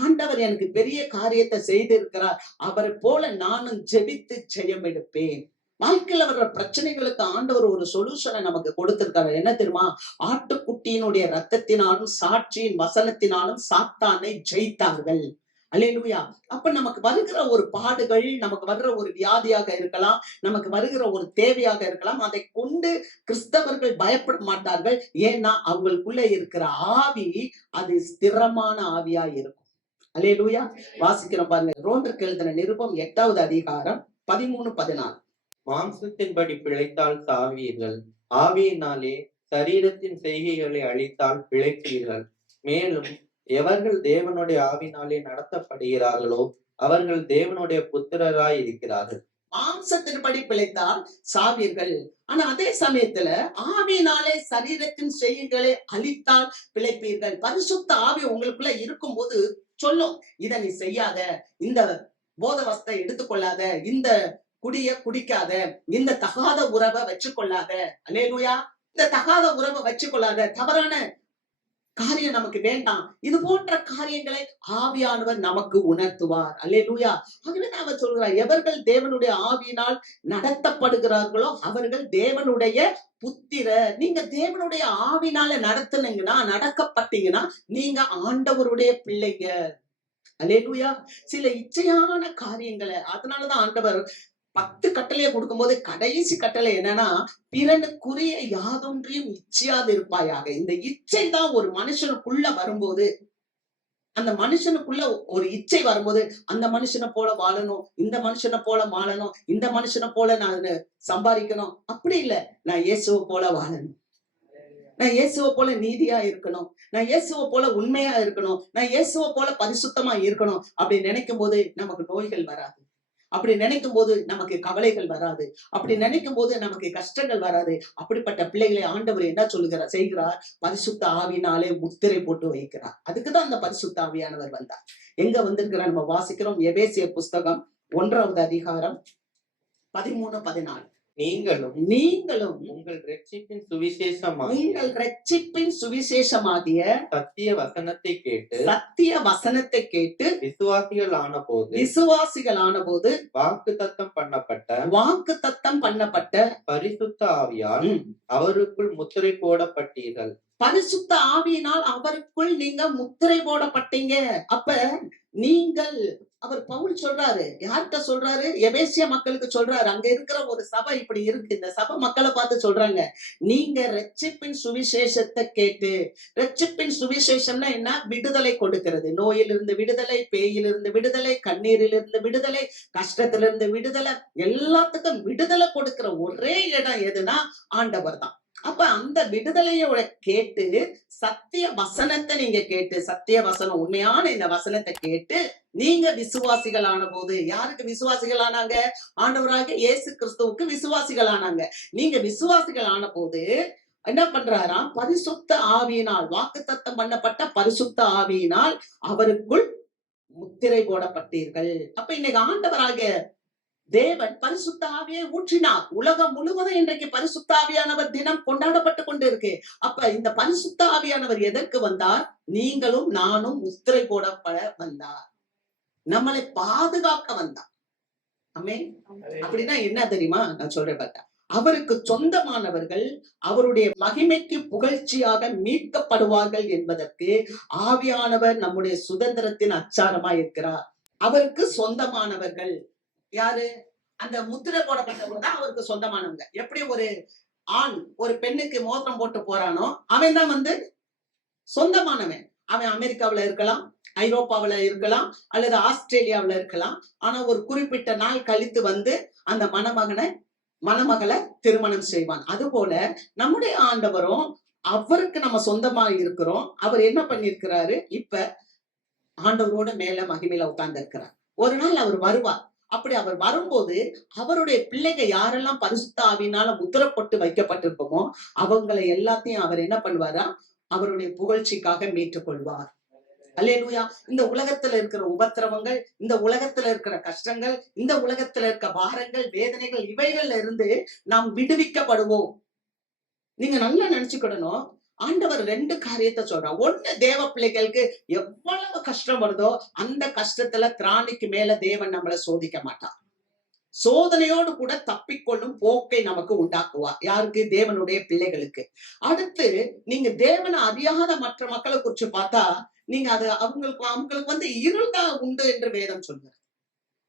ஆண்டவர் எனக்கு பெரிய காரியத்தை செய்திருக்கிறார். அவரை போல நானும் ஜெபித்து ஜெயம் எடுப்பேன். வாழ்க்கையில வர்ற பிரச்சனைகளுக்கு ஆண்டவர் ஒரு சொல்யூஷனை நமக்கு கொடுத்திருக்காரு. என்ன தெரியுமா? ஆட்டுக்குட்டியினுடைய ரத்தத்தினாலும் சாட்சியின் வசனத்தினாலும் சாத்தானை ஜெயித்தார்கள். அல்லேலூயா. அப்ப நமக்கு வருகிற ஒரு பாடுகள், நமக்கு வருகிற ஒரு வியாதியாக இருக்கலாம், நமக்கு வருகிற ஒரு தேவையாக இருக்கலாம், அதை கொண்டு கிறிஸ்தவர்கள் பயப்பட மாட்டார்கள். ஏன்னா அவங்களுக்குள்ள இருக்கிற ஆவி அது ஸ்திரமான ஆவியா இருக்கும். அல்லேலூயா. வாசிக்கிறோம் பாருங்க, ரோமருக்கு எழுதின நிருபம் 8வது அதிகாரம் 13-14. மாம்சத்தின்படி பிழைத்தால் சாவீர்கள், ஆவியினாலே சரீரத்தின் செய்கைகளை அழித்தால் பிழைப்பீர்கள். மேலும் எவர்கள் தேவனுடைய ஆவினாலே நடத்தப்படுகிறார்களோ அவர்கள் தேவனுடைய புத்திரராய் இருக்கிறார்கள். மாம்சத்தின்படி பிழைத்தால் சாவீர்கள், ஆனா அதே சமயத்துல ஆவியினாலே சரீரத்தின் செய்கைகளை அழித்தால் பிழைப்பீர்கள். பரிசுத்த ஆவி உங்களுக்குள்ள இருக்கும் போது சொல்லும், இத நீ செய்யாத, இந்த போதவஸ்தை எடுத்துக்கொள்ளாத, இந்த குடிய குடிக்காத, இந்த தகாத உறவை வச்சுக்கொள்ளாத. அல்லேலூயா. இந்த தகாத உறவை வச்சுக்கொள்ளாத, தவறான காரியம் நமக்கு வேண்டாம். இது போன்ற காரியங்களை ஆவியானவர் நமக்கு உணர்த்துவார். அல்லேலூயா. ஆகவே அவர் சொல்கிறார், எவர்கள் தேவனுடைய ஆவியினால் நடத்தப்படுகிறார்களோ அவர்கள் தேவனுடைய புத்திரர். நீங்க தேவனுடைய ஆவினால நடத்துனீங்கன்னா, நடக்கப்பட்டீங்கன்னா நீங்க ஆண்டவருடைய பிள்ளைங்க. அல்லேலூயா. சில இச்சையான காரியங்களை, அதனாலதான் ஆண்டவர் 10 கட்டளையை கொடுக்கும் போது கடைசி கட்டளை என்னன்னா, பிறனுக்குரிய யாதொன்றையும் இச்சையாது இருப்பாயாக. இந்த இச்சை தான் ஒரு மனுஷனுக்குள்ள வரும்போது, அந்த மனுஷனுக்குள்ள ஒரு இச்சை வரும்போது, அந்த மனுஷனை போல வாழணும், இந்த மனுஷனை போல வாழணும், இந்த மனுஷனை போல நான் சம்பாதிக்கணும், அப்படி இல்ல. நான் இயேசுவை போல வாழணும், நான் இயேசுவை போல நீதியா இருக்கணும், நான் இயேசுவை போல உண்மையா இருக்கணும், நான் இயேசுவை போல பரிசுத்தமா இருக்கணும். அப்படி நினைக்கும் போது நமக்கு நோய்கள் வராது. அப்படி நினைக்கும் போது நமக்கு கவலைகள் வராது. அப்படி நினைக்கும் போது நமக்கு கஷ்டங்கள் வராது. அப்படிப்பட்ட பிள்ளைகளை ஆண்டவர் என்ன செய்கிறார்? பரிசுத்த ஆவியினாலே முத்திரை போட்டு வைக்கிறார். அதுக்குதான் அந்த பரிசுத்த ஆவியானவர் வந்தார். எங்க வந்திருக்கிறார்? நம்ம வாசிக்கிறோம் எபேசியர் புஸ்தகம் 1வது அதிகாரம் 13, 14. நீங்களும் உங்கள் ரட்சிப்பின் சுவிசேஷமாகிய சத்திய வசனத்தை கேட்டு விசுவாசிகள் ஆனபோது வாக்குத்தத்தம் பண்ணப்பட்ட பரிசுத்த ஆவியால் அவருக்குள் முத்திரை போடப்பட்டீர்கள். பரிசுத்த ஆவியினால் அவருக்குள் நீங்க முத்திரை போடப்பட்டீங்க. அப்ப நீங்கள், அவர் பவுல் சொல்றாரு, யார்கிட்ட சொல்றாரு? எபேசிய மக்களுக்கு சொல்றாரு. அங்க இருக்கிற ஒரு சபை இப்படி இருக்கு. இந்த சபை மக்களை பார்த்து சொல்றாங்க, நீங்க ரட்சிப்பின் சுவிசேஷத்தை கேட்டு, ரட்சிப்பின் சுவிசேஷம்னா என்ன? விடுதலை கொடுக்கிறது. நோயிலிருந்து விடுதலை, பேயிலிருந்து விடுதலை, கண்ணீரிலிருந்து விடுதலை, கஷ்டத்திலிருந்து விடுதலை, எல்லாத்துக்கும் விடுதலை கொடுக்கிற ஒரே இடம் எதுனா ஆண்டவர் தான். அப்ப அந்த விடுதலையோட கேட்டு சத்திய வசனத்தை நீங்க கேட்டு, சத்திய வசனம் உண்மையான இந்த வசனத்தை கேட்டு நீங்க விசுவாசிகள் ஆன போது, யாருக்கு விசுவாசிகள் ஆனாங்க? ஆண்டவராக இயேசு கிறிஸ்துவுக்கு விசுவாசிகள் ஆனாங்க. நீங்க விசுவாசிகள் ஆன போது என்ன பண்றாராம்? பரிசுத்த ஆவியினால், வாக்குத்தத்தம் பண்ணப்பட்ட பரிசுத்த ஆவியினால் அவருக்குள் முத்திரை போடப்பட்டீர்கள். அப்ப இன்னைக்கு ஆண்டவராக தேவன் பரிசுத்த ஆவியை ஊற்றினார். உலகம் முழுவதும் இன்றைக்கு பரிசுத்த ஆவியானவர் தினம் கொண்டாடப்பட்டு கொண்டு இருக்கு. அப்ப இந்த பரிசுத்த ஆவியானவர் எதற்கு வந்தார்? நீங்களும் நானும் முத்திரை போடப்பட வந்தார். நம்மளை பாதுகாக்க வந்தார். ஆமென். அப்படின்னா என்ன தெரியுமா? நான் சொல்றேன் பார்த்தா, அவருக்கு சொந்தமானவர்கள் அவருடைய மகிமைக்கு புகழ்ச்சியாக மீட்கப்படுவார்கள் என்பதற்கு ஆவியானவர் நம்முடைய சுதந்திரத்தின் அச்சாரமா இருக்கிறார். அவருக்கு சொந்தமானவர்கள் யாரு? அந்த முத்திரை போடப்பட்டவங்க தான் அவருக்கு சொந்தமானவங்க. எப்படி ஒரு ஆண் ஒரு பெண்ணுக்கு மோதிரம் போட்டு போறானோ அவன் தான் சொந்தமானவன். அவன் அமெரிக்காவில இருக்கலாம், ஐரோப்பாவில இருக்கலாம், அல்லது ஆஸ்திரேலியாவில இருக்கலாம். ஆனா ஒரு குறிப்பிட்ட நாள் கழித்து அந்த மணமகளை திருமணம் செய்வான். அது போல நம்முடைய ஆண்டவரும் அவருக்கு நம்ம சொந்தமா இருக்கிறோம். அவர் என்ன பண்ணிருக்கிறாரு? இப்ப ஆண்டவரோட மேல மகிமையில உட்கார்ந்து இருக்கிறார். ஒரு நாள் அவர் வருவார். அப்படி அவர் வரும்போது அவருடைய பிள்ளைங்க யாரெல்லாம் பரிசுத்த ஆவியினால முத்திரப்பட்டு வைக்கப்பட்டிருப்போமோ அவங்களை எல்லாத்தையும் அவர் என்ன பண்ணுவாரா? அவருடைய புகழ்ச்சிக்காக மீட்டுக் கொள்வார். அல்லேலூயா. இந்த உலகத்துல இருக்கிற உபத்திரவங்கள், இந்த உலகத்துல இருக்கிற கஷ்டங்கள், இந்த உலகத்துல இருக்க பாரங்கள், வேதனைகள், இவைகள்ல இருந்து நாம் விடுவிக்கப்படுவோம். நீங்க நல்லா நினைச்சுக்கிடணும். ஆண்டவர் 2 காரியத்தை சொல்றார். ஒண்ணு, தேவ பிள்ளைகளுக்கு எவ்வளவு கஷ்டம் வருதோ அந்த கஷ்டத்துல திராணிக்கு மேல தேவன் நம்மளை சோதிக்க மாட்டார். சோதனையோடு கூட தப்பிக்கொள்ளும் போக்கை நமக்கு உண்டாக்குவார். யாருக்கு? தேவனுடைய பிள்ளைகளுக்கு. அடுத்து, நீங்க தேவனை அறியாத மற்ற மக்களை குறிச்சு பார்த்தா நீங்க அது அவங்களுக்கு இருள் தான் உண்டு என்று வேதம் சொல்றாரு.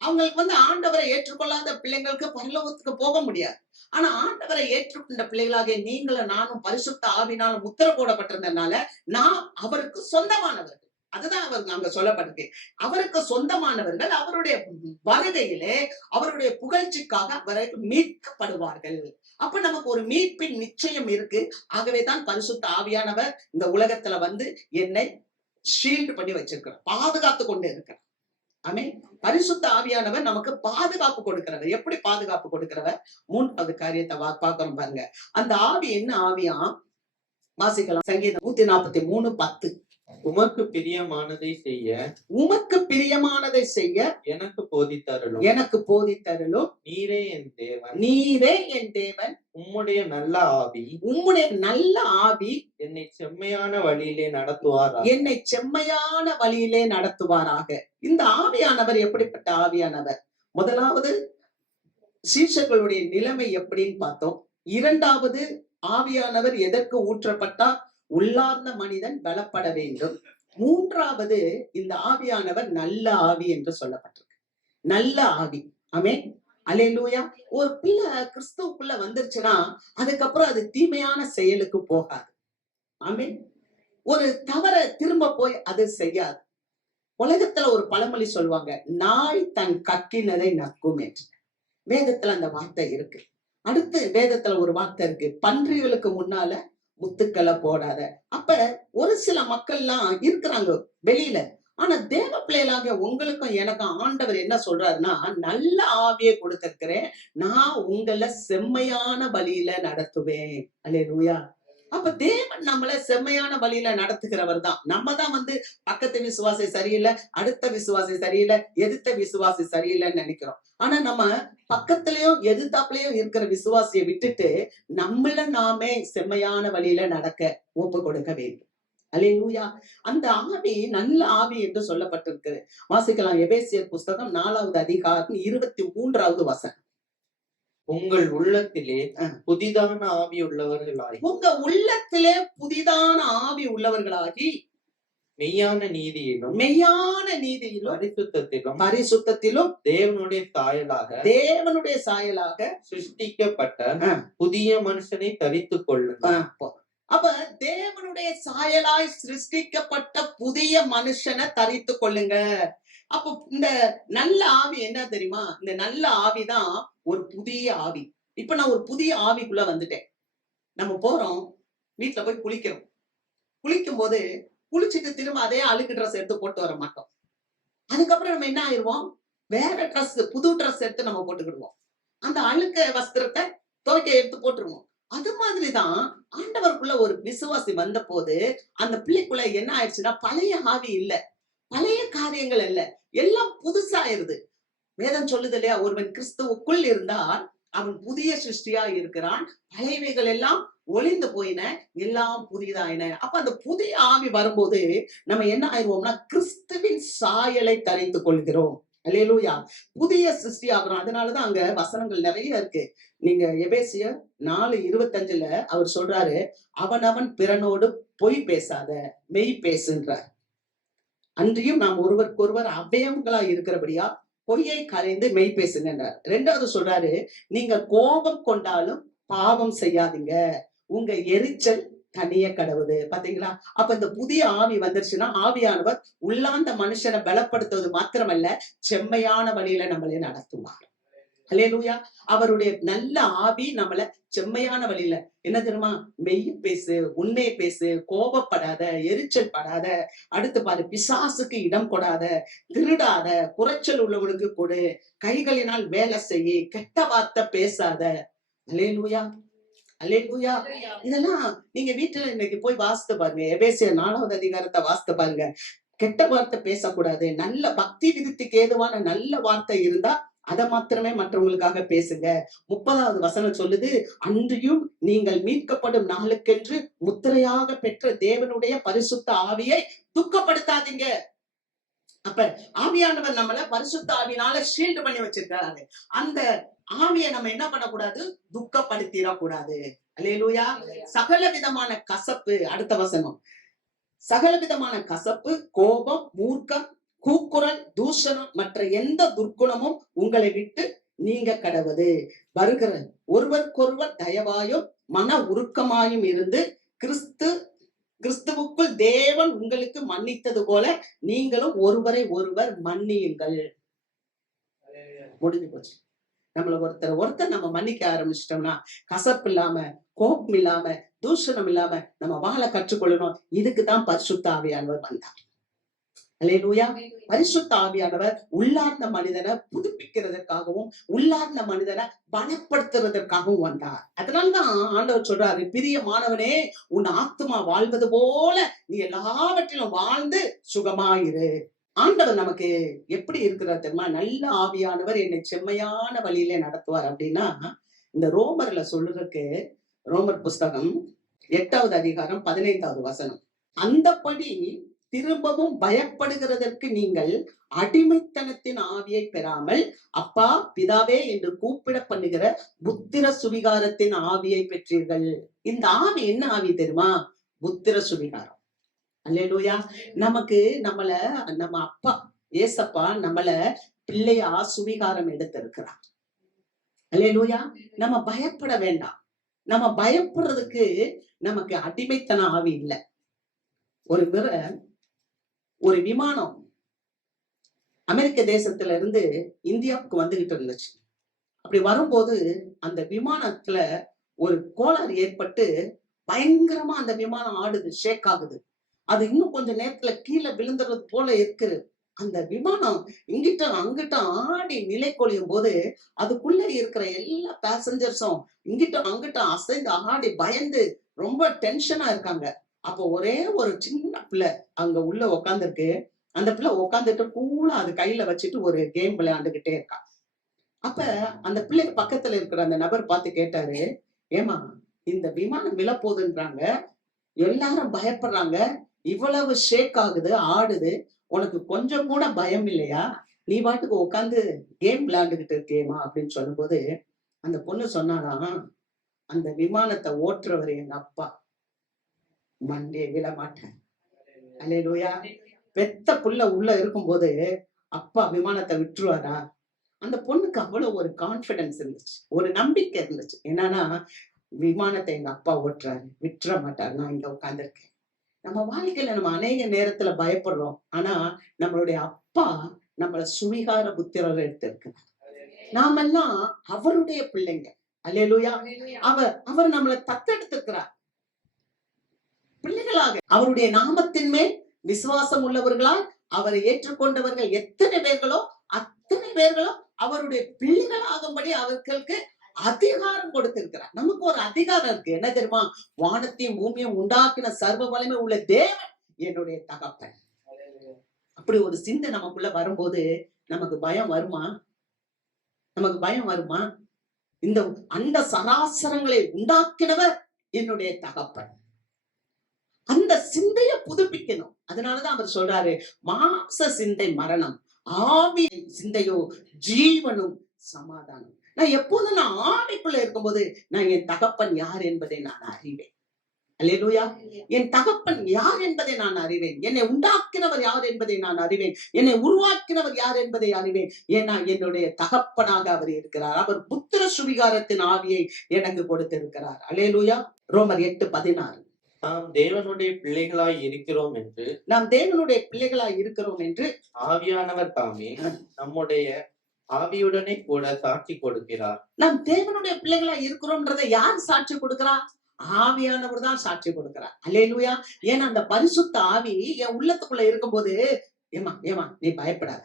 அவங்களுக்கு ஆண்டவரை ஏற்றுக்கொள்ளாத பிள்ளைங்களுக்கு பரலோகத்துக்கு போக முடியாது. ஆனா ஆண்டவரை ஏற்றுக்கொண்ட பிள்ளைகளாக நீங்களும் நானும் பரிசுத்த ஆவினால் முத்திரை போடப்பட்டிருந்தனால நான் அவருக்கு சொந்தமானவர்கள். அதுதான் அவர் அங்க சொல்லப்பட்டிருக்கு. அவருக்கு சொந்தமானவர்கள் அவருடைய வருகையிலே அவருடைய புகழ்ச்சிக்காக அவரை மீட்கப்படுவார்கள். அப்ப நமக்கு ஒரு மீட்பின் நிச்சயம் இருக்கு. ஆகவேதான் பரிசுத்த ஆவியானவர் இந்த உலகத்துல என்னை ஷீல்டு பண்ணி வச்சிருக்கிறார், பாதுகாத்து கொண்டு இருக்கிறார். ஆமென். பரிசுத்த ஆவியானவர் நமக்கு பாதுகாப்பு கொடுக்கிறவர். எப்படி பாதுகாப்பு கொடுக்கிறவர்? 3வது காரியத்தை பார்க்கிறோம் பாருங்க. அந்த ஆவி என்ன ஆவியா? வாசிக்கலாம். சங்கீதம் 143:10. உமக்கு பிரியமானதை செய்ய எனக்கு போதித்தருளும். நீரே என் தேவன். உம்முடைய நல்ல ஆவி என்னை செம்மையான வழியிலே நடத்துவாராக. இந்த ஆவியானவர் எப்படிப்பட்ட ஆவியானவர்? முதலாவது, சீஷர்களுடைய நிலைமை எப்படின்னு பார்த்தோம். 2வது, ஆவியானவர் எதற்கு ஊற்றப்பட்டார்? உள்ளார்ந்த மனிதன் பலப்பட வேண்டும். 3வது, இந்த ஆவியானவர் நல்ல ஆவி என்று சொல்லப்பட்டிருக்கு. நல்ல ஆவி. ஆமென். அல்லேலூயா. ஒரு பிள்ளை கிறிஸ்துவுக்குள்ள வந்துருச்சுன்னா அதுக்கப்புறம் அது தீமையான செயலுக்கு போகாது. ஆமென். ஒரு தவற திரும்ப போய் அது செய்யாது. உலகத்துல ஒரு பழமொழி சொல்லுவாங்க, நாய் தன் கக்கினதை நக்கும் என்று. வேதத்துல அந்த வார்த்தை இருக்கு. அடுத்து வேதத்துல ஒரு வார்த்தை இருக்கு, பன்றிகளுக்கு முன்னால முத்துக்களை போடாத. அப்ப ஒரு சில மக்கள்லாம் இருக்கிறாங்க வெளியில, ஆனா தேவ பிள்ளைகளாகிய உங்களுக்கும் எனக்கும் ஆண்டவர் என்ன சொல்றாருன்னா, நல்ல ஆவியை கொடுத்திருக்கிறேன், நான் உங்களை செம்மையான வழியில நடத்துவேன். அல்லேலூயா. அப்ப தேவன் நம்மள செம்மையான வழியில நடத்துகிறவர் தான். நம்ம தான் பக்கத்து விசுவாசி சரியில்லை, அடுத்த விசுவாசி சரியில்லை, எதிர்த்த விசுவாசி சரியில்லைன்னு நினைக்கிறோம். ஆனா நம்ம பக்கத்திலயும் எதிர்த்தாப்புலயும் இருக்கிற விசுவாசியை விட்டுட்டு நம்மள நாமே செம்மையான வழியில நடக்க ஒப்பு கொடுக்க வேண்டும். அல்லேலூயா. அந்த ஆவி நல்ல ஆவி என்று சொல்லப்பட்டிருக்கு. வாசிக்கலாம் எபேசியர் புஸ்தகம் 4வது அதிகாரம் 23வது வசனம். உங்கள் உள்ளத்திலே புதிதான ஆவி உள்ளவர்களாகி உங்க உள்ளத்திலே புதிதான ஆவி உள்ளவர்களாகி மெய்யான நீதியிலும் பரிசுத்தத்திலும் தேவனுடைய சாயலாக சிருஷ்டிக்கப்பட்ட புதிய மனுஷனை தரித்துக் கொள்ளுங்கள். அப்ப தேவனுடைய சாயலாய் சிருஷ்டிக்கப்பட்ட புதிய மனுஷனை தரித்து கொள்ளுங்க. அப்ப இந்த நல்ல ஆவி என்ன தெரியுமா? இந்த நல்ல ஆவிதான் ஒரு புதிய ஆவி. இப்ப நான் ஒரு புதிய ஆவிக்குள்ள வந்துட்டேன். நம்ம போறோம், வீட்டுல போய் குளிக்கிறோம். குளிக்கும் போது குளிச்சுட்டு திரும்ப அதே அழுக்கு ட்ரெஸ் எடுத்து போட்டு வர மாட்டோம். அதுக்கப்புறம் நம்ம என்ன ஆயிடுவோம், வேற ட்ரெஸ், புது ட்ரெஸ் எடுத்து நம்ம போட்டுக்கிடுவோம். அந்த அழுக்க வஸ்திரத்தை துவைக்க எடுத்து போட்டுருவோம். அது மாதிரிதான் ஆண்டவருக்குள்ள ஒரு விசுவாசி வந்த போது அந்த பிள்ளைக்குள்ள என்ன ஆயிடுச்சுன்னா, பழைய ஆவி இல்ல, பழைய காரியங்கள் இல்ல, எல்லாம் புதுசாயிருது. வேதம் சொல்லுது இல்லையா, ஒருவன் கிறிஸ்துவுக்குள் இருந்தால் அவன் புதிய சிருஷ்டியா இருக்கிறான், பழையவைகள் எல்லாம் ஒளிந்து போயின, எல்லாம் புதிதாயின. அப்ப அந்த புதிய ஆவி வரும்போது நம்ம என்ன ஆயிடுவோம்னா, கிறிஸ்துவின் சாயலை தரித்துக் கொள்கிறோம். அல்லேலூயா. புதிய சிருஷ்டி ஆகிறோம். அதனாலதான் அங்க வசனங்கள் நிறைய இருக்கு. நீங்க எபேசியர் 4:25 அவர் சொல்றாரு, அவனவன் பிறனோடு பொய் பேசாத, மெய் பேசுன்றார். அன்றியும் நாம் ஒருவருக்கொருவர் அவயவங்களா இருக்கிறபடியா பொய்யை கரைந்து மெய் பேசுங்கன்றார். 2வது சொல்றாரு, நீங்க கோபம் கொண்டாலும் பாவம் செய்யாதீங்க, உங்க எரிச்சல் தனிய கடவுது. பாத்தீங்களா? அப்ப இந்த புதிய ஆவி வந்துருச்சுன்னா, ஆவியானவர் உள்ளாந்த மனுஷனை பலப்படுத்துவது மாத்திரமல்ல, செம்மையான வழியில நம்மளை நடத்துவார். அல்லேலூயா. அவருடைய நல்ல ஆவி நம்மள செம்மையான வழியில, என்ன தெரியுமா, மெய் பேசு, உண்மையை பேசு, கோபப்படாத, எரிச்சல் படாத, அடுத்து பாரு, பிசாசுக்கு இடம் கொடாத, திருடாத, குறைச்சல் உள்ளவனுக்கு கொடு, கைகளினால் வேலை செய்ய, கெட்ட வார்த்தை பேசாத. அல்லேலூயா. அல்லேலூயா. இதெல்லாம் நீங்க வீட்டுல இன்னைக்கு போய் வாசித்து பாருங்க. எபேசியர் 4வது அதிகாரத்தை வாசித்து பாருங்க. கெட்ட வார்த்தை பேசக்கூடாது, நல்ல பக்தி விருத்திக்கு ஏதுவான நல்ல வார்த்தை இருந்தா அதை மாத்திரமே மற்றவங்களுக்காக பேசுங்க. 30வது வசனம் சொல்லுது, அன்றியும் நீங்கள் மீட்கப்படும் நாளுக்கென்று முத்திரையாக பெற்ற தேவனுடைய பரிசுத்த ஆவியை துக்கப்படுத்தாதீங்க. அப்ப ஆவியானவர் நம்மள பரிசுத்த ஆவினால ஷீல்டு பண்ணி வச்சிருக்காரு. அந்த ஆவியை நம்ம என்ன பண்ணக்கூடாது, துக்கப்படுத்திடக்கூடாது. அல்லேலூயா. சகல விதமான கசப்பு, அடுத்த வசனம், சகல விதமான கசப்பு, கோபம், மூர்க்கம், கூக்குரல், தூஷணம், மற்ற எந்த துர்க்குணமும் உங்களை விட்டு நீங்க கடவுது. வருகிற ஒருவருக்கொருவர் தயவாயும் மன உருக்கமாயும் இருந்து கிறிஸ்துவுக்குள் தேவன் உங்களுக்கு மன்னித்தது போல நீங்களும் ஒருவரை ஒருவர் மன்னியுங்கள். முடிஞ்சு போச்சு. நம்மள ஒருத்தர் நம்ம மன்னிக்க ஆரம்பிச்சிட்டோம்னா, கசப்பு இல்லாம, கோபம் இல்லாம, தூஷணம் இல்லாம நம்ம வாழ கற்றுக்கொள்ளணும். இதுக்குதான் பரிசுத்த ஆவியானவர் வந்தார். அல்லேலூயா. பரிசுத்த ஆவியானவர் உள்ளார்ந்த மனிதனை புதுப்பிக்கிறதற்காகவும் உள்ளார்ந்த மனிதனை பலப்படுத்துறதற்காகவும் வந்தார். அதனாலதான் ஆண்டவர் சொல்றாரு, பிரியமானவனே, உன் ஆத்துமா வாழ்வது போல நீ எல்லாவற்றிலும் வாழ்ந்து சுகமாயிரு. ஆண்டவர் நமக்கு எப்படி இருக்கிறார் தெரியுமா? நல்ல ஆவியானவர் என்னை செம்மையான வழியில நடத்துவார் அப்படின்னா, இந்த ரோமர்ல சொல்றதுக்கு, ரோமர் புஸ்தகம் 8வது அதிகாரம் 15வது வசனம், அந்தபடி திரும்பவும் பயப்படுகிறதற்கு நீங்கள் அடிமைத்தனத்தின் ஆவியை பெறாமல் அப்பா பிதாவே என்று கூப்பிட பண்ணுகிற புத்திர சுவிகாரத்தின் ஆவியை பெற்றீர்கள். இந்த ஆவி என்ன ஆவி தெரியுமா? புத்திர சுவிகாரம். அல்லேலூயா. நமக்கு நம்ம அப்பா ஏசப்பா நம்மள பிள்ளையா சுவிகாரம் எடுத்திருக்கிறார். அல்லேலூயா. நம்ம பயப்பட வேண்டாம். நம்ம பயப்படுறதுக்கு நமக்கு அடிமைத்தன ஆவி இல்லை. ஒரு விமானம் அமெரிக்க தேசத்துல இருந்து இந்தியாவுக்கு வந்துகிட்டு இருந்துச்சு. அப்படி வரும்போது அந்த விமானத்துல ஒரு கோளாறு ஏற்பட்டு பயங்கரமா அந்த விமானம் ஆடுது, ஷேக் ஆகுது. அது இன்னும் கொஞ்ச நேரத்துல கீழே விழுந்துறது போல இருக்குது. அந்த விமானம் இங்கிட்ட அங்கிட்ட ஆடி நிலை கொள்ளும் போது அதுக்குள்ள இருக்கிற எல்லா பேசஞ்சர்ஸும் இங்கிட்ட அங்கிட்ட அசைந்து ஆடி பயந்து ரொம்ப டென்ஷனா இருக்காங்க. அப்போ ஒரே ஒரு சின்ன பிள்ளை அங்க உள்ள உட்காந்துருக்கு. அந்த பிள்ளை உட்காந்துட்டு கூலா அது கையில வச்சுட்டு ஒரு கேம் விளையாண்டுகிட்டே இருக்கா. அப்ப அந்த பிள்ளை பக்கத்துல இருக்கிற அந்த நபர் பார்த்து கேட்டாரு, ஏமா இந்த விமானம் விழப்போகுதுன்றாங்க, எல்லாரும் பயப்படுறாங்க, இவ்வளவு ஷேக் ஆகுது, ஆடுது, உனக்கு கொஞ்சம் கூட பயம் இல்லையா? நீ பாட்டுக்கு உட்காந்து கேம் விளையாண்டுகிட்டு இருக்கேமா அப்படின்னு சொல்லும்போது அந்த பொண்ணு சொன்னாலாம், அந்த விமானத்தை ஓட்டுறவர் எங்க அப்பா, மண்டே விழ மாட்டேன். அல்லேலூயா. பெத்த புள்ள உள்ள இருக்கும்போது அப்பா விமானத்தை விட்டுருவாரா? அந்த பொண்ணுக்கு அவ்வளவு ஒரு கான்பிடன்ஸ் இருந்துச்சு, ஒரு நம்பிக்கை இருந்துச்சு. என்னன்னா, விமானத்தை எங்க அப்பா ஓட்டுறாரு, விட்டுற மாட்டாரு, நான் இங்க உட்கார்ந்துருக்கேன். நம்ம வாழ்க்கையில நம்ம அநேக நேரத்துல பயப்படுறோம். ஆனா நம்மளுடைய அப்பா நம்மள சுவிகார புத்திரர் எடுத்திருக்கிறார். நாமெல்லாம் அவருடைய பிள்ளைங்க. அல்லேலூயா. அவர் நம்மளை தத்தெடுத்திருக்கிறார் பிள்ளைகளாக. அவருடைய நாமத்தின் மேல் விசுவாசம் உள்ளவர்களால் அவரை ஏற்றுக்கொண்டவர்கள் எத்தனை பேர்களோ அத்தனை பேர்களும் அவருடைய பிள்ளைகளாகும்படி அவர்களுக்கு அதிகாரம் கொடுத்திருக்கிறார். நமக்கு ஒரு அதிகாரம் இருக்கு. என்ன தெரியுமா? வானத்தையும் பூமியும் உண்டாக்கின சர்வ வலிமை உள்ள தேவன் என்னுடைய தகப்பன். அப்படி ஒரு சிந்தை நமக்குள்ள வரும்போது நமக்கு பயம் வருமா? நமக்கு பயம் வருமா? இந்த அந்த சராசரங்களை உண்டாக்கினவர் என்னுடைய தகப்பன். அந்த சிந்தைய புதுப்பிக்கணும். அதனாலதான் அவர் சொல்றாரு, மாம்ச சிந்தை மரணம், ஆவி சிந்தையோ ஜீவனும் சமாதானம். நான் எப்போதும் நான் ஆவிக்குள்ள இருக்கும்போது நான் என் தகப்பன் யார் என்பதை நான் அறிவேன். அல்லேலூயா. என் தகப்பன் யார் என்பதை நான் அறிவேன். என்னை உண்டாக்கினவர் யார் என்பதை நான் அறிவேன். என்னை உருவாக்கினவர் யார் என்பதை அறிவேன். ஏன்னா என்னுடைய தகப்பனாக அவர் இருக்கிறார். அவர் புத்திர சுவிகாரத்தின் ஆவியை எனக்கு கொடுத்திருக்கிறார். அல்லேலூயா. ரோமர் 8:16. நாம் தேவனுடைய பிள்ளைகளாய் இருக்கிறோம் என்று நாம் தேவனுடைய பிள்ளைகளாய் இருக்கிறோம் என்று ஆவியானவர் தாமே நம்முடைய ஆவியுடனே கூட சாட்சி கொடுக்கிறார். நாம் தேவனுடைய பிள்ளைகளா இருக்கிறோம்ன்றதை யார் சாட்சி கொடுக்கிறா? ஆவியானவர் தான் சாட்சி கொடுக்கிறார். அல்லேலூயா. ஏன்னா அந்த பரிசுத்த ஆவி என் உள்ளத்துக்குள்ள இருக்கும்போது, ஏமா நீ பயப்படாத,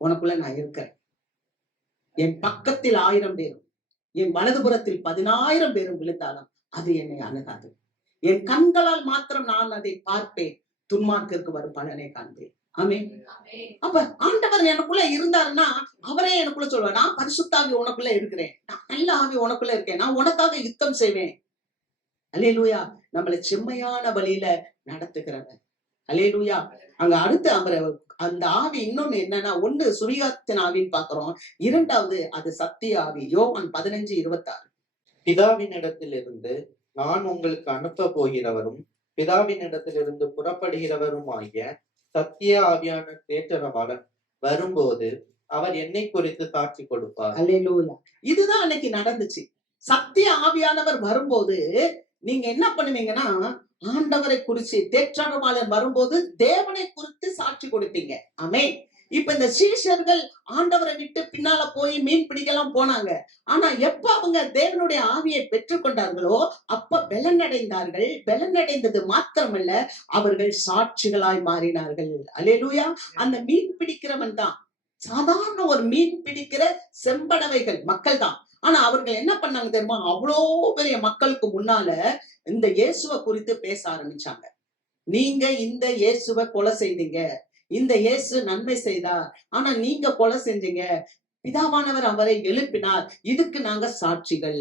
உனக்குள்ள நான் இருக்கிறேன். என் பக்கத்தில் 1000 பேரும் என் வலதுபுறத்தில் 10,000 பேரும் விழுந்தாலும் அது என்னை அணுகாது. என் கண்களால் மாத்திரம் நான் அதை பார்ப்பேன், துன்மார்க்கிற்கு வரும் பலனை காண்பேன். ஆமென். அப்ப ஆண்டவர் எனக்குள்ள இருந்தாருன்னா அவரே எனக்குள்ள சொல்வார், நான் பரிசுத்தாவி உனக்குள்ள இருக்கிறேன், நான் நல்ல ஆவி உனக்குள்ள இருக்கேன், நான் உனக்காக யுத்தம் செய்வேன். அல்லேலூயா. நம்மளை செம்மையான வழியில நடத்துகிறவர். அல்லேலூயா. அங்க அடுத்து அவர் அந்த ஆவி இன்னொன்னு என்னன்னா, ஒண்ணு சுவிகாரத்தின் ஆவின்னு பாக்குறோம், இரண்டாவது அது சத்திய ஆவி. யோவான் 15:26. பிதாவினிடத்திலிருந்து நான் உங்களுக்கு அனுப்ப போகிறவரும் பிதாவினிடத்திலிருந்து புறப்படுகிறவரும் ஆகிய சத்திய ஆவியான தேற்றரவாளர் வரும்போது அவர் என்னை குறித்து சாட்சி கொடுப்பார். அல்லேலூயா. இதுதான் அன்னைக்கு நடந்துச்சு. சத்திய ஆவியானவர் வரும்போது நீங்க என்ன பண்ணுவீங்கன்னா, ஆண்டவரை குறிச்சு, தேற்றரவாளர் வரும்போது தேவனை குறித்து சாட்சி கொடுப்பீங்க. ஆமென். இப்ப இந்த சீஷர்கள் ஆண்டவரை விட்டு பின்னால போய் மீன் பிடிக்கலாம் போனாங்க. ஆனா எப்ப அவங்க தேவனுடைய ஆவியை பெற்றுக்கொண்டார்களோ அப்ப பலனடைந்தார்கள். பலனடைந்தது மாத்திரமல்ல, அவர்கள் சாட்சிகளாய் மாறினார்கள். அல்லேலூயா. அந்த மீன் பிடிக்கிறவன் தான், சாதாரண ஒரு மீன் பிடிக்கிற செம்படவைகள் மக்கள் தான். ஆனா அவர்கள் என்ன பண்ணாங்க தெரியுமா? அவ்வளோ பெரிய மக்களுக்கு முன்னால இந்த இயேசுவை குறித்து பேச ஆரம்பிச்சாங்க. நீங்க இந்த இயேசுவை கொலை செய்தீங்க, இந்த இயேசு நன்மை செய்தார், ஆனா நீங்க கொலை செஞ்சீங்க, பிதாவானவர் அவரை எழுப்பினார், இதுக்கு நாங்க சாட்சிகள்.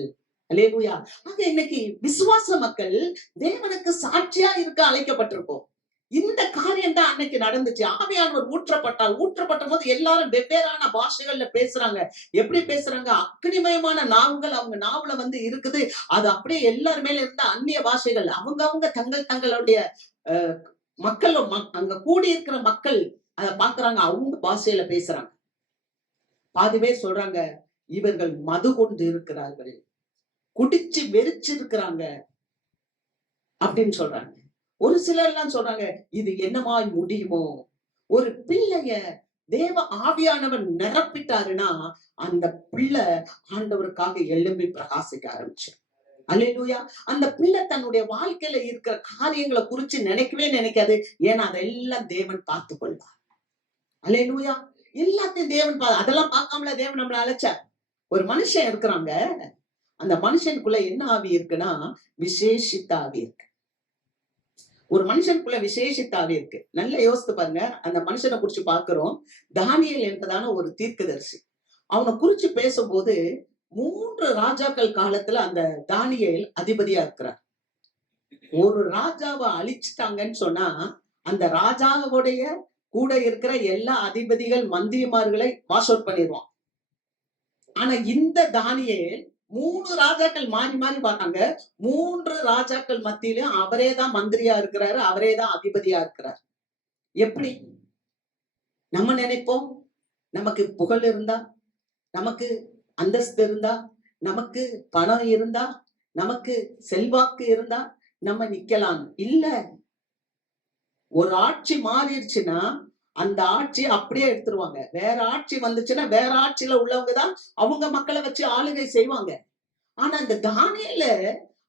அல்லேலூயா. ஆக இன்னைக்கு விசுவாச மக்கள் தேவனுக்கு சாட்சியா இருக்க அழைக்கப்பட்டிருக்கோம். இந்த காரியம் தான் அன்னைக்கு நடந்துச்சு. ஆவியானவர் ஊற்றப்பட்ட போது எல்லாரும் வெவ்வேறான பாஷைகள்ல பேசுறாங்க. எப்படி பேசுறாங்க? அக்னிமயமான நாவுகள் அவங்க நாவுல இருக்குது. அது அப்படியே எல்லார் மேல இருந்த அந்நிய பாஷைகள். அவங்க தங்களுடைய மக்கள் அங்க கூடி இருக்கிற மக்கள் அத பாக்குறாங்க, அவங்க பாஷையில பேசுறாங்க. பாதி பேர் சொல்றாங்க, இவர்கள் மது கொண்டு இருக்கிறார்கள், குடிச்சு வெறிச்சு இருக்கிறாங்க அப்படின்னு சொல்றாங்க. ஒரு சிலர் எல்லாம் சொல்றாங்க, இது என்னமாய் முடியுமோ? ஒரு பிள்ளைய தேவ ஆவியானவர் நிரப்பிட்டாருன்னா அந்த பிள்ளை ஆண்டவருக்காக எழும்பி பிரகாசிக்க ஆரம்பிச்சு. அல்லேலூயா. அந்த பிள்ளை தன்னுடைய வாழ்க்கையில இருக்கிற காரியங்களை குறிச்சு நினைக்கவே நினைக்காது. ஏன்னா அதெல்லாம் தேவன் பார்த்து கொள்வார். அல்லேலூயா. எல்லாத்தையும் தேவன் அதெல்லாம் பார்க்காமல தேவன் நம்மள அழைச்சார். ஒரு மனுஷன் இருக்கிறாங்க, அந்த மனுஷனுக்குள்ள என்ன ஆவி இருக்குன்னா விசேஷித்த ஆவி இருக்கு. ஒரு மனுஷனுக்குள்ள விசேஷித்த ஆவி இருக்கு. நல்லா யோசித்து பாருங்க. அந்த மனுஷனை குறிச்சு பார்க்கிறோம். தானியேல் என்பதான ஒரு தீர்க்கதரிசி. அவனை குறிச்சு பேசும்போது 3 ராஜாக்கள் காலத்துல அந்த தானியேல் அதிபதியா இருக்கிறார். ஒரு ராஜாவை அழிச்சிட்டாங்கன்னு சொன்னா அந்த ராஜாவுடைய கூட இருக்கிற எல்லா அதிபதிகள் மந்திரிமார்களை வாஷ் அவுட் பண்ணிடுவான். ஆனா இந்த தானியேல் 3 ராஜாக்கள் மாறி மாறி பார்த்தாங்க. 3 ராஜாக்கள் மத்தியிலும் அவரே தான் மந்திரியா இருக்கிறாரு, அவரே தான் அதிபதியா இருக்கிறார். எப்படி? நம்ம நினைப்போம் நமக்கு புகழ் இருந்தா, நமக்கு அந்தஸ்து இருந்தா, நமக்கு பணம் இருந்தா, நமக்கு செல்வாக்கு இருந்தா நம்ம நிக்கலாம். இல்ல, ஒரு ஆட்சி மாறிடுச்சுன்னா அந்த ஆட்சி அப்படியே எடுத்துருவாங்க. வேற ஆட்சி வந்துச்சுன்னா வேற ஆட்சியில உள்ளவங்கதான் அவங்க மக்களை வச்சு ஆளுகை செய்வாங்க. ஆனா இந்த தானியேல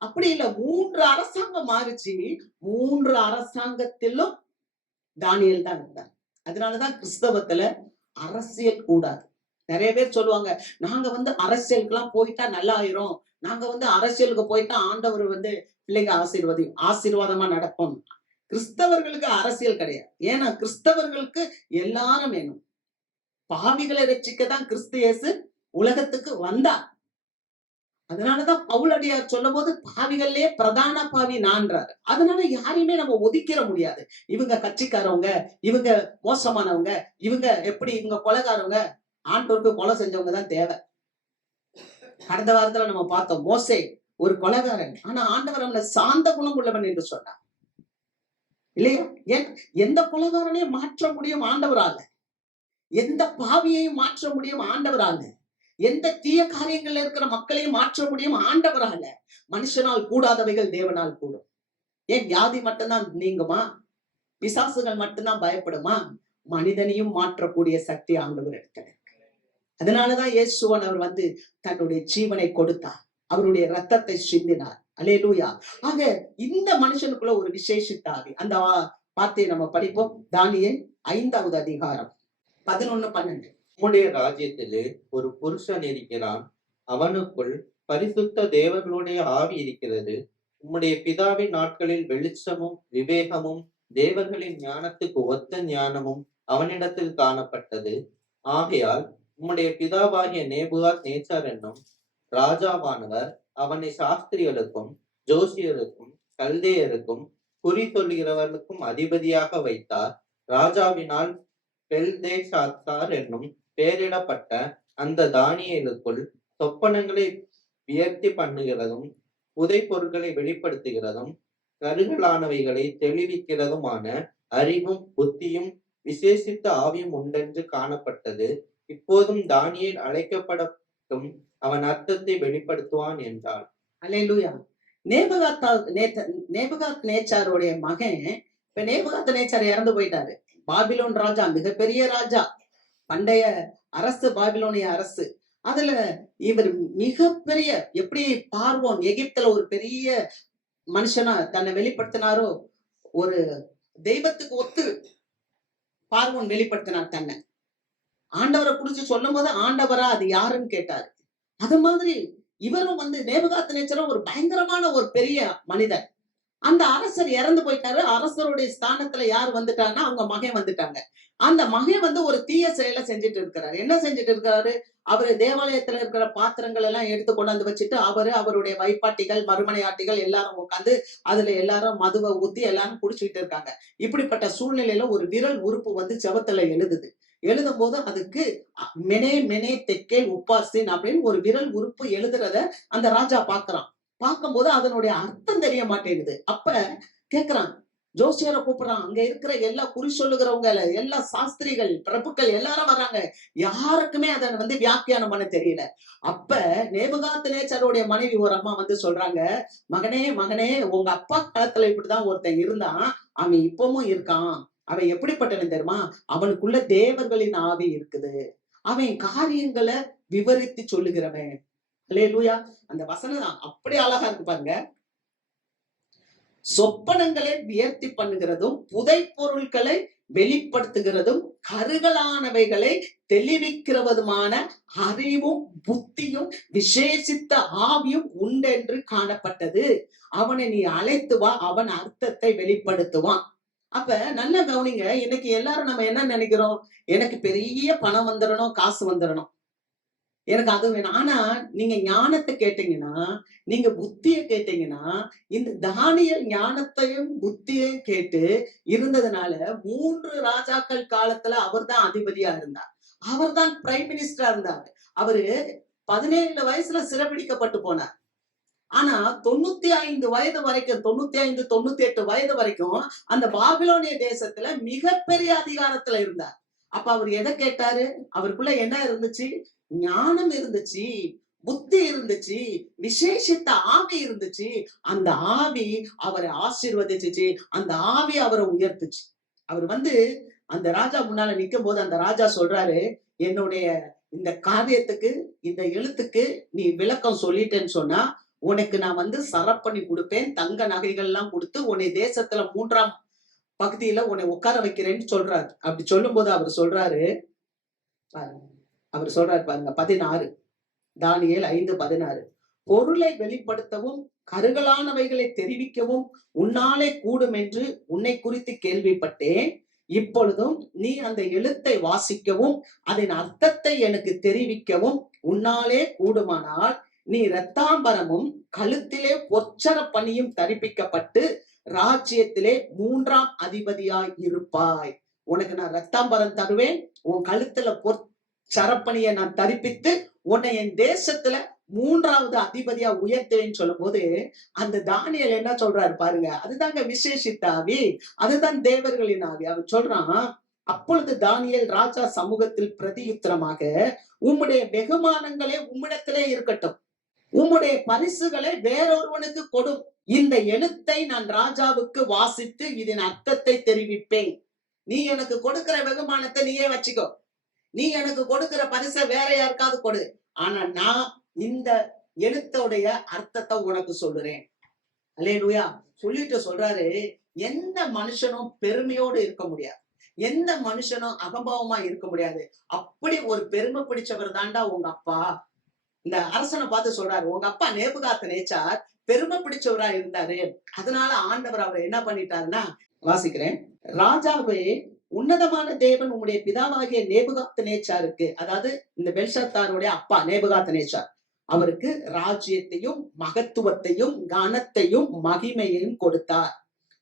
அப்படி இல்ல. 3 அரசாங்கம் மாறிச்சு. 3 அரசாங்கத்திலும் தானியேல் தான் இருந்தார். அதனாலதான் கிறிஸ்தவத்துல அரசியல் கூடாது. நிறைய பேர் சொல்லுவாங்க, நாங்க அரசியலுக்குலாம் போயிட்டா நல்லா ஆயிரும், நாங்க அரசியலுக்கு போயிட்டா ஆண்டவர் பிள்ளைங்க ஆசீர்வாதமா நடக்கும். கிறிஸ்தவர்களுக்கு அரசியல் கிடையாது. ஏன்னா கிறிஸ்தவர்களுக்கு எல்லாரும் வேணும். பாவிகளை ரட்சிக்கத்தான் கிறிஸ்து இயேசு உலகத்துக்கு வந்தார். அதனாலதான் பவுலடியார் சொல்லும் போது பாவிகள்லயே பிரதான பாவி நான்றாரு. அதனால யாரையுமே நம்ம ஒதுக்கிற முடியாது. இவங்க கட்சிக்காரவங்க, இவங்க மோசமானவங்க, இவங்க கொலைகாரவங்க. ஆண்டவருக்கு கொலை செஞ்சவங்க தான் தேவை. கடந்த வாரத்துல நம்ம பார்த்தோம், மோசே ஒரு கொலைகாரன். ஆனா ஆண்டவர் அவனை சாந்த குணம் உள்ளவன் என்று சொன்னார் இல்லையா? எந்த கொலைகாரனையும் மாற்ற முடியும் ஆண்டவரால. எந்த பாவியையும் மாற்ற முடியும் ஆண்டவரால. எந்த தீய காரியங்கள்ல இருக்கிற மக்களையும் மாற்ற முடியும் ஆண்டவரால. மனுஷனால் கூடாதவைகள் தேவனால் கூடும். ஏன் வியாதி மட்டும்தான் நீங்குமா? பிசாசுகள் மட்டும்தான் பயப்படுமா? மனிதனையும் மாற்றக்கூடிய சக்தி ஆண்டவர் இருக்கிறார். அதனாலதான் இயேசுவன் அவர் தன்னுடைய ஜீவனை கொடுத்தார், அவருடைய ரத்தத்தை சிந்தினார். அல்லேலூயா. ஆக இந்த மனுஷனுக்குள்ள ஒரு விசேஷித்த ஆவி. அந்த வார்த்தையை நம்ம படிப்போம். தானியேல் 5வது அதிகாரம் 11-12. உம்முடைய ராஜ்யத்திலே ஒரு புருஷன் இருக்கிறான், அவனுக்குள் பரிசுத்த தேவர்களுடைய ஆவி இருக்கிறது. உம்முடைய பிதாவின் நாட்களில் வெளிச்சமும் விவேகமும் தேவர்களின் ஞானத்துக்கு ஒத்த ஞானமும் அவனிடத்தில் காணப்பட்டது. ஆகையால் உம்முடைய பிதாவாகிய நேபுகாத் நேச்சார் என்னும் ராஜாவானவர் அவனை சாஸ்திரிகளுக்கும் ஜோசியருக்கும் கல்தேயருக்கும் குறி சொல்லுகிறவர்களுக்கும் அதிபதியாக வைத்தார். ராஜாவினால் பெல்தேஷாத்சார் என்னும் பெயரிடப்பட்ட அந்த தானியேலுக்குள் சொப்பனங்களை வியர்த்தி பண்ணுகிறதும் புதை பொருட்களை வெளிப்படுத்துகிறதும் கருகலானவைகளை தெளிவிக்கிறதுமான அறிவும் புத்தியும் விசேஷித்த ஆவியும் உண்டென்று காணப்பட்டது. இப்போதும் தானியேல் அழைக்கப்படட்டும், அவன் அர்த்தத்தை வெளிப்படுத்துவான் என்றாள். அல்லேலூயா. நேபுகாத் நேச்சாருடைய மகன், இப்ப நேபுகாத் நேச்சார் இறந்து போயிட்டாரு. பாபிலோன் ராஜா, மிகப்பெரிய ராஜா, பண்டைய அரசு, பாபிலோனிய அரசு. அதுல இவர் மிகப்பெரிய, எப்படி பார்வோன் எகிப்துல ஒரு பெரிய மனுஷனா தன்னை வெளிப்படுத்தினாரோ, ஒரு தெய்வத்துக்கு ஒத்து பார்வோன் வெளிப்படுத்தினார் தன்னை. ஆண்டவரை குறிச்சு சொல்லும் போது ஆண்டவரா அது யாருன்னு கேட்டாரு. அது மாதிரி இவரும் நேபுகாத் நேச்சாரும் ஒரு பயங்கரமான ஒரு பெரிய மனிதர். அந்த அரசர் இறந்து போயிட்டாரு. அரசருடைய ஸ்தானத்துல யார் வந்துட்டாங்கன்னா அவங்க மகன் வந்துட்டாங்க. அந்த மகன் ஒரு தீய செயலை செஞ்சுட்டு இருக்கிறாரு. என்ன செஞ்சுட்டு இருக்கிறாரு? அவரு தேவாலயத்துல இருக்கிற பாத்திரங்கள் எல்லாம் எடுத்து கொண்டாந்து வச்சுட்டு அவருடைய வைப்பாட்டிகள், மறுமனையாட்டிகள் எல்லாரும் உட்காந்து அதுல எல்லாரும் மதுவை ஊத்தி எல்லாரும் குடிச்சுக்கிட்டு இருக்காங்க. இப்படிப்பட்ட சூழ்நிலையில ஒரு விரல் உறுப்பு செவத்துல எழுதும் போது அதுக்கு மெனே தெக்கேல் உப்பாசின் அப்படின்னு ஒரு விரல் உறுப்பு எழுதுறத அந்த ராஜா பாக்குறான். பார்க்கும்போது அதனுடைய அர்த்தம் தெரிய மாட்டேங்குது. அப்ப கேக்குறான், ஜோசியரை கூப்பிடுறான். அங்க இருக்கிற எல்லா குறி சொல்லுகிறவங்க, எல்லா சாஸ்திரிகள், பிரபுக்கள் எல்லாரும் வர்றாங்க. யாருக்குமே அதை வியாக்கியானம் பண்ண தெரியல. அப்ப நேபுகாத் நேச்சாருடைய மனைவி ஒரு அம்மா சொல்றாங்க, மகனே உங்க அப்பா காலத்துல இப்படிதான் ஒருத்தன் இருந்தான், அவன் இப்பவும் இருக்கான். அவன் எப்படிப்பட்டவன் தெரியுமா? அவனுக்குள்ள தேவர்களின் ஆவி இருக்குது. அவன் காரியங்களை விவரித்து சொல்லுகிறவன். அல்லேலூயா. அந்த வசனம் அப்படி அழகா இருக்கு பாருங்க. சொப்பனங்களை வியர்த்தி பண்ணுகிறதும் புதை பொருட்களை வெளிப்படுத்துகிறதும் கருகலானவைகளை தெளிவிக்கிறதுமான அறிவும் புத்தியும் விசேஷித்த ஆவியும் உண்டென்று காணப்பட்டது. அவனை நீ அழைத்து வா, அவன் அர்த்தத்தை வெளிப்படுத்துவான். அப்ப நல்லா கவனிங்க. இன்னைக்கு எல்லாரும் நம்ம என்ன நினைக்கிறோம்? எனக்கு பெரிய பணம் வந்துடணும், காசு வந்துடணும், எனக்கு அது வேணும். ஆனா நீங்க ஞானத்தை கேட்டீங்கன்னா, நீங்க புத்திய கேட்டீங்கன்னா, இந்த தானியேல் ஞானத்தையும் புத்தியையும் கேட்டு இருந்ததுனால 3 ராஜாக்கள் காலத்துல அவர்தான் அதிபதியா இருந்தார். அவர்தான் பிரைம் மினிஸ்டரா இருந்தார். அவரு 17 வயசுல சிறைபிடிக்கப்பட்டு போனார். ஆனா 95 வயது வரைக்கும், 95, 98 வயது வரைக்கும் அந்த பாபிலோனிய தேசத்துல மிகப்பெரிய அதிகாரத்துல இருந்தார். அப்ப அவர் எதை கேட்டாரு? அவருக்குள்ள என்ன இருந்துச்சு? ஞானம் இருந்துச்சு, புத்தி இருந்துச்சு, விசேஷித்த ஆவி இருந்துச்சு. அந்த ஆவி அவரை ஆசீர்வதிச்சுச்சு. அந்த ஆவி அவரை உயர்த்துச்சு. அவர் அந்த ராஜா முன்னால நிக்கும் போது அந்த ராஜா சொல்றாரு, என்னுடைய இந்த காரியத்துக்கு, இந்த எழுத்துக்கு நீ விளக்கம் சொல்லிட்டேன்னு சொன்னா உனக்கு நான் சரப்பணி கொடுப்பேன், தங்க நகைகள் எல்லாம் கொடுத்து உன்னை தேசத்துல 3ஆம் பகுதியில உன்னை உட்கார வைக்கிறேன்னு சொல்றாரு. அப்படி சொல்லும் போது அவர் சொல்றாரு பாருங்க 16, தானியேல் 5:16, பொருளை வெளிப்படுத்தவும் கருகலானவைகளை தெரிவிக்கவும் உன்னாலே கூடும் என்று உன்னை குறித்து கேள்விப்பட்டேன். இப்பொழுதும் நீ அந்த எழுத்தை வாசிக்கவும் அதன் அர்த்தத்தை எனக்கு தெரிவிக்கவும் உன்னாலே கூடுமானால் நீ இரத்தாம்பரமும் கழுத்திலே பொற்சர பணியும் தரிப்பிக்கப்பட்டு ராஜ்யத்திலே 3ஆம் அதிபதியாய் இருப்பாய். உனக்கு நான் இரத்தாம்பரம் தருவேன், உன் கழுத்துல பொற்சரப்பணியை நான் தரிப்பித்து உன்னை என் தேசத்துல 3ஆவது அதிபதியா உயர்த்துவேன்னு சொல்லும் போது அந்த தானியேல் என்ன சொல்றாரு பாருங்க. அதுதாங்க விசேஷித்த ஆவி, அதுதான் தேவர்களின் ஆவி. அவர் சொல்றான், அப்பொழுது தானியேல் ராஜா சமூகத்தில் பிரதியுத்தரமாக, உம்முடைய வெகுமானங்களே உம்மிடத்திலே இருக்கட்டும், உம்முடைய பரிசுகளை வேறொருவனுக்கு கொடும். இந்த எழுத்தை நான் ராஜாவுக்கு வாசித்து இதன் அர்த்தத்தை தெரிவிப்பேன். நீ எனக்கு கொடுக்கிற வெகுமானத்தை நீயே வச்சுக்கோ, நீ எனக்கு கொடுக்கிற பரிசை வேற யாருக்காவது கொடு, ஆனா நான் இந்த எழுத்தோடைய அர்த்தத்தை உனக்கு சொல்லுறேன். அல்லேலூயா. சொல்லிட்டு சொல்றாரு, எந்த மனுஷனும் பெருமையோடு இருக்க முடியாது, எந்த மனுஷனும் அகம்பாவமா இருக்க முடியாது. அப்படி ஒரு பெருமை பிடிச்சவர் தாண்டா உங்க அப்பா. இந்த அரசனை பார்த்து சொல்றாரு, உங்க அப்பா நேபுகாத்நேச்சார் பெருமை பிடிச்சவரா இருந்தாரு, அதனால ஆண்டவர் அவரை என்ன பண்ணிட்டாருன்னா, வாசிக்கிறேன், ராஜாவே, உன்னதமான தேவன் உம்முடைய பிதாவாகிய நேபுகாத்நேச்சாருக்கு, அதாவது இந்த பெல்ஷாத்சாருடைய அப்பா நேபுகாத்நேச்சார், அவருக்கு ராஜ்யத்தையும் மகத்துவத்தையும் கனத்தையும் மகிமையையும் கொடுத்தார்.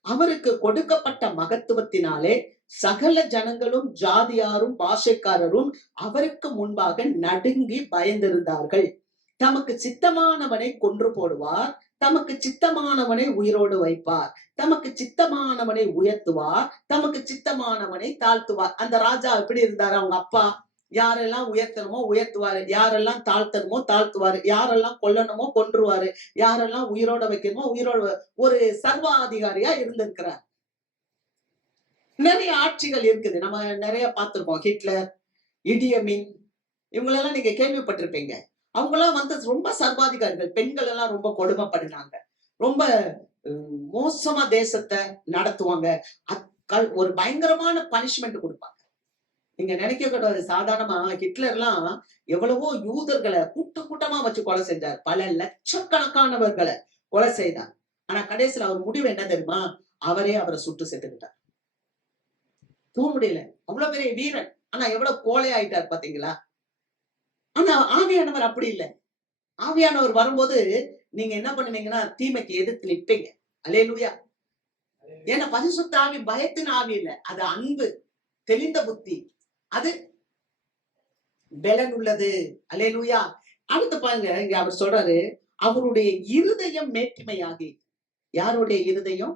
அவருக்கு கொடுக்கப்பட்ட மகத்துவத்தினாலே சகல ஜனங்களும் ஜாதியாரும் பாஷைக்காரரும் அவருக்கு முன்பாக நடுங்கி பயந்திருந்தார்கள். தமக்கு சித்தமானவனை கொன்று போடுவார், தமக்கு சித்தமானவனை உயிரோடு வைப்பார், தமக்கு சித்தமானவனை உயர்த்துவார், தமக்கு சித்தமானவனை தாழ்த்துவார். அந்த ராஜா எப்படி இருந்தாரு? அவங்க அப்பா யாரெல்லாம் உயர்த்தணுமோ உயர்த்துவாரு, யாரெல்லாம் தாழ்த்தணுமோ தாழ்த்துவாரு, யாரெல்லாம் கொல்லணுமோ கொன்றுவாரு, யாரெல்லாம் உயிரோட வைக்கணுமோ உயிரோட, ஒரு சர்வாதிகாரியா இருந்திருக்கிறார். நிறைய ஆட்சிகள் இருக்குது, நம்ம நிறைய பார்த்திருக்கோம். ஹிட்லர், இடியமின், இவங்களெல்லாம் நீங்க கேள்விப்பட்டிருப்பீங்க. அவங்கெல்லாம் ரொம்ப சர்வாதிகாரிகள். பெண்கள் எல்லாம் ரொம்ப கொடுமைப்படினாங்க, ரொம்ப மோசமா தேசத்தை நடத்துவாங்க. ஒரு பயங்கரமான பனிஷ்மெண்ட் கொடுப்பாங்க. நீங்க நினைக்க கூடாது, சாதாரணமா ஹிட்லர்லாம் எவ்வளவோ யூதர்களை கூட்டமா வச்சு கொலை செஞ்சார், பல லட்சக்கணக்கானவர்களை கொலை செய்தார். ஆனா கடைசியில் அவர் முடிவு என்ன தெரியுமா? அவரே அவரை சுட்டு செத்துக்கிட்டார். போக முடியல, அவ்வளவு பெரிய வீரன், ஆனா எவ்வளவு கோழை ஆயிட்டார் பாத்தீங்களா? ஆனா ஆவியானவர் அப்படி இல்லை. ஆவியானவர் வரும்போது நீங்க என்ன பண்ணுவீங்கன்னா, தீமைக்கு எதிர்த்து நிற்பீங்க. அல்லேலூயா. ஏன்னா பரிசுத்த ஆவி பயத்தின் ஆவி இல்லை, அது அன்பு, தெளிந்த புத்தி, அது பலன் உள்ளது. அல்லேலூயா. அடுத்து பாருங்க, இங்க அவர் சொல்றாரு, அவருடைய இருதயம் மேட்டிமையாகி. யாருடைய இருதயம்?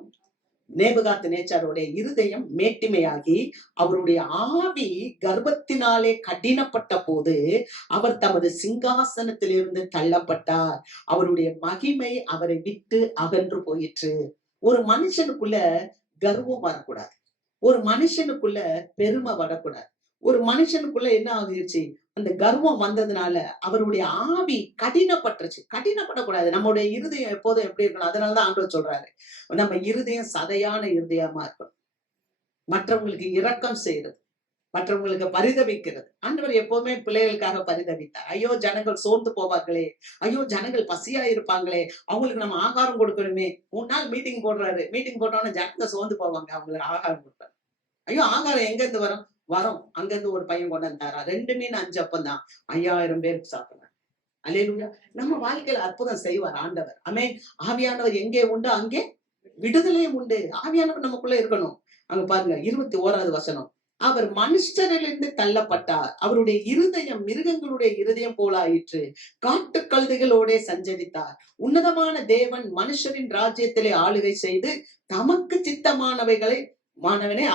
நேபுகாத்நேச்சாருடைய இருதயம் மேட்டிமையாகி அவருடைய ஆவி கர்ப்பத்தினாலே கடினப்பட்ட போது அவர் தமது சிங்காசனத்திலிருந்து தள்ளப்பட்டார். அவருடைய மகிமை அவரை விட்டு அகன்று போயிற்று. ஒரு மனுஷனுக்குள்ள கர்வம் வரக்கூடாது, ஒரு மனுஷனுக்குள்ள பெருமை வரக்கூடாது, ஒரு மனுஷனுக்குள்ள என்ன ஆகிருச்சு? அந்த கர்வம் வந்ததுனால அவருடைய ஆவி கடினப்பட்டுருச்சு. கடினப்படக்கூடாது. நம்முடைய இருதயம் எப்போதும் எப்படி இருக்கணும்? அதனாலதான் ஆண்டவர் சொல்றாரு, நம்ம இருதயம் சதையான இருதயமா இருக்கணும். மற்றவங்களுக்கு இரக்கம் செய்யறது, மற்றவங்களுக்கு பரிதவிக்கிறது. ஆண்டவர் எப்பவுமே பிள்ளைகளுக்காக பரிதவித்தார். ஐயோ ஜனங்கள் சோர்ந்து போவார்களே, ஐயோ ஜனங்கள் பசியா இருப்பாங்களே, அவங்களுக்கு நம்ம ஆகாரம் கொடுக்கணுமே. 3 நாள் மீட்டிங் போடுறாரு. மீட்டிங் போட்டோன்னு ஜனங்க சோர்ந்து போவாங்க, அவங்களுக்கு ஆகாரம் கொடுப்பாரு. ஐயோ ஆகாரம் எங்க இருந்து வரும் அங்க இருந்து ஒரு பையன் கொண்டு வந்தாரா, 2 மீன் 5 அப்பம் தான் 5000 பேருக்கு சாப்பிடுறாங்க. அல்லேலூயா. நம்ம வாழ்க்கையில அற்புதம் செய்வார் ஆண்டவர். ஆமென். ஆவியானவர் எங்கே உண்டு அங்கே விடுதலையும் உண்டு. ஆவியானவர் நமக்குள்ள இருக்கணும். அங்க பாருங்க 21வது வசனம். அவர் மனுஷரிலிருந்து தள்ளப்பட்டார், அவருடைய இருதயம் மிருகங்களுடைய இருதயம் போல ஆயிற்று, காட்டு கழுதைகளோட சஞ்சரித்தார். உன்னதமான தேவன் மனுஷரின் ராஜ்யத்திலே ஆளுகை செய்து தமக்கு சித்தமானவைகளை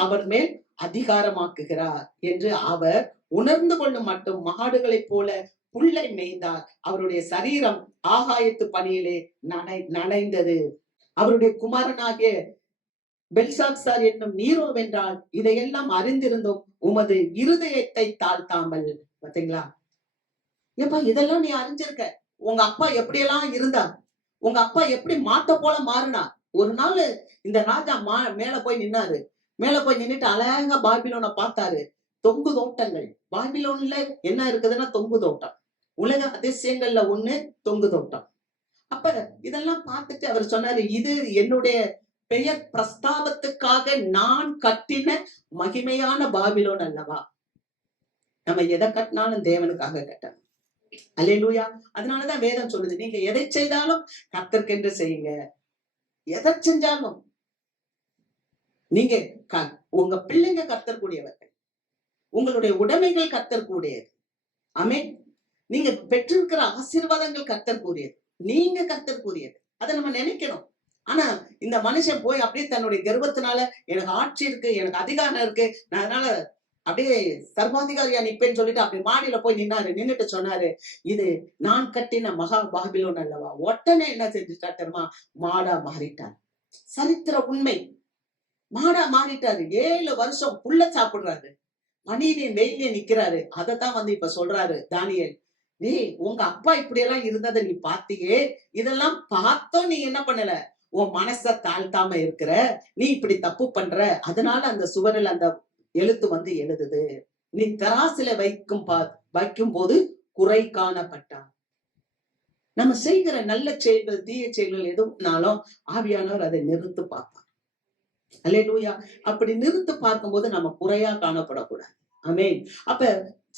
அவர் மேல் அதிகாரமாக்குகிறார் என்று அவர் உணர்ந்து கொள்ளும் மட்டும் மாடுகளைப் போல புல்லை மேய்ந்தார். அவருடைய சரீரம் ஆகாயத்து பணியிலே நனைந்தது. அவருடைய குமாரனாகிய பெல்சாத்சார் என்னும் நீரோ வென்றால் இதையெல்லாம் அறிந்திருந்தோம், உமது இருதயத்தை தாழ்த்தாமல். பாத்தீங்களா? ஏப்பா இதெல்லாம் நீ அறிஞ்சிருக்க. உங்க அப்பா எப்படியெல்லாம் இருந்தார், உங்க அப்பா எப்படி மாட்ட போல மாறினா. ஒரு நாள் இந்த ராஜா மேல போய் நின்னாரு. மேல போய் நின்னுட்டு அழகா பாபிலோனை பார்த்தாரு. தொங்கு தோட்டங்கள். பாபிலோன்ல என்ன இருக்குதுன்னா தொங்கு தோட்டம். உலக அதிசயங்கள்ல ஒண்ணு தொங்கு தோட்டம். அப்ப இதெல்லாம் பார்த்துட்டு அவர் சொன்னாரு, இது என்னுடைய பெயர் பிரஸ்தாபத்துக்காக நான் கட்டின மகிமையான பாபிலோன் அல்லவா. நம்ம எதை கட்டினாலும் தேவனுக்காக கட்டணும். அல்லேலூயா. அதனாலதான் வேதம் சொல்லுது, நீங்க எதை செய்தாலும் கர்த்தருக்கென்று செய்யுங்க. எதை செஞ்சாலும் நீங்க உங்க பிள்ளைங்க கர்த்தர்க்கூடியவர்கள், உங்களுடைய உடைமைகள் கர்த்தர்க்கூடியது. ஆமென். நீங்க பெற்றிருக்கிற ஆசீர்வாதங்கள் கர்த்தர்க்கூடியது, நீங்க கர்த்தர்க்கூடியது. அதை நம்ம நினைக்கணும். ஆனா இந்த மனுஷன் போய் அப்படியே தன்னுடைய கர்வத்தினால எனக்கு ஆட்சி இருக்கு, எனக்கு அதிகாரம் இருக்கு, நான் அதனால அப்படியே சர்வாதிகாரியா நிப்பேன்னு சொல்லிட்டு அப்படி மாடியில போய் நின்னுட்டு சொன்னாரு, இது நான் கட்டின மகா பாபிலோன் அல்லவா. உடனே என்ன செஞ்சுட்டா தெரியுமா? மாடா மாறிட்டார். சரித்திர உண்மை. மாடா மாறிட்டாரு. 7 வருஷம் புல்ல சாப்பிடுறாரு, பனியிலையும் வெயிலையும் நிக்கிறாரு. அதத்தான் இப்ப சொல்றாரு தானியேல், நீ உங்க அப்பா இப்படி எல்லாம் இருந்ததை நீ பாத்தியே, இதெல்லாம் பார்த்தோம் நீ என்ன பண்ணல, உன் மனச தாழ்த்தாம இருக்கிற, நீ இப்படி தப்பு பண்ற, அதனால அந்த சுவரில் அந்த எழுத்து எழுதுது. நீ தராசில வைக்கும் போது குறை காணப்பட்டான். நம்ம செய்கிற நல்ல செயல்கள் தீய செயல்கள் எதுனாலும் ஆவியானவர் அதை நிறுத்து பார்ப்பார். அல்லேலூயா. அப்படி நிறுத்து பார்க்கும்போது நம்ம குறையா காணப்படக்கூடாது. ஆமென். அப்ப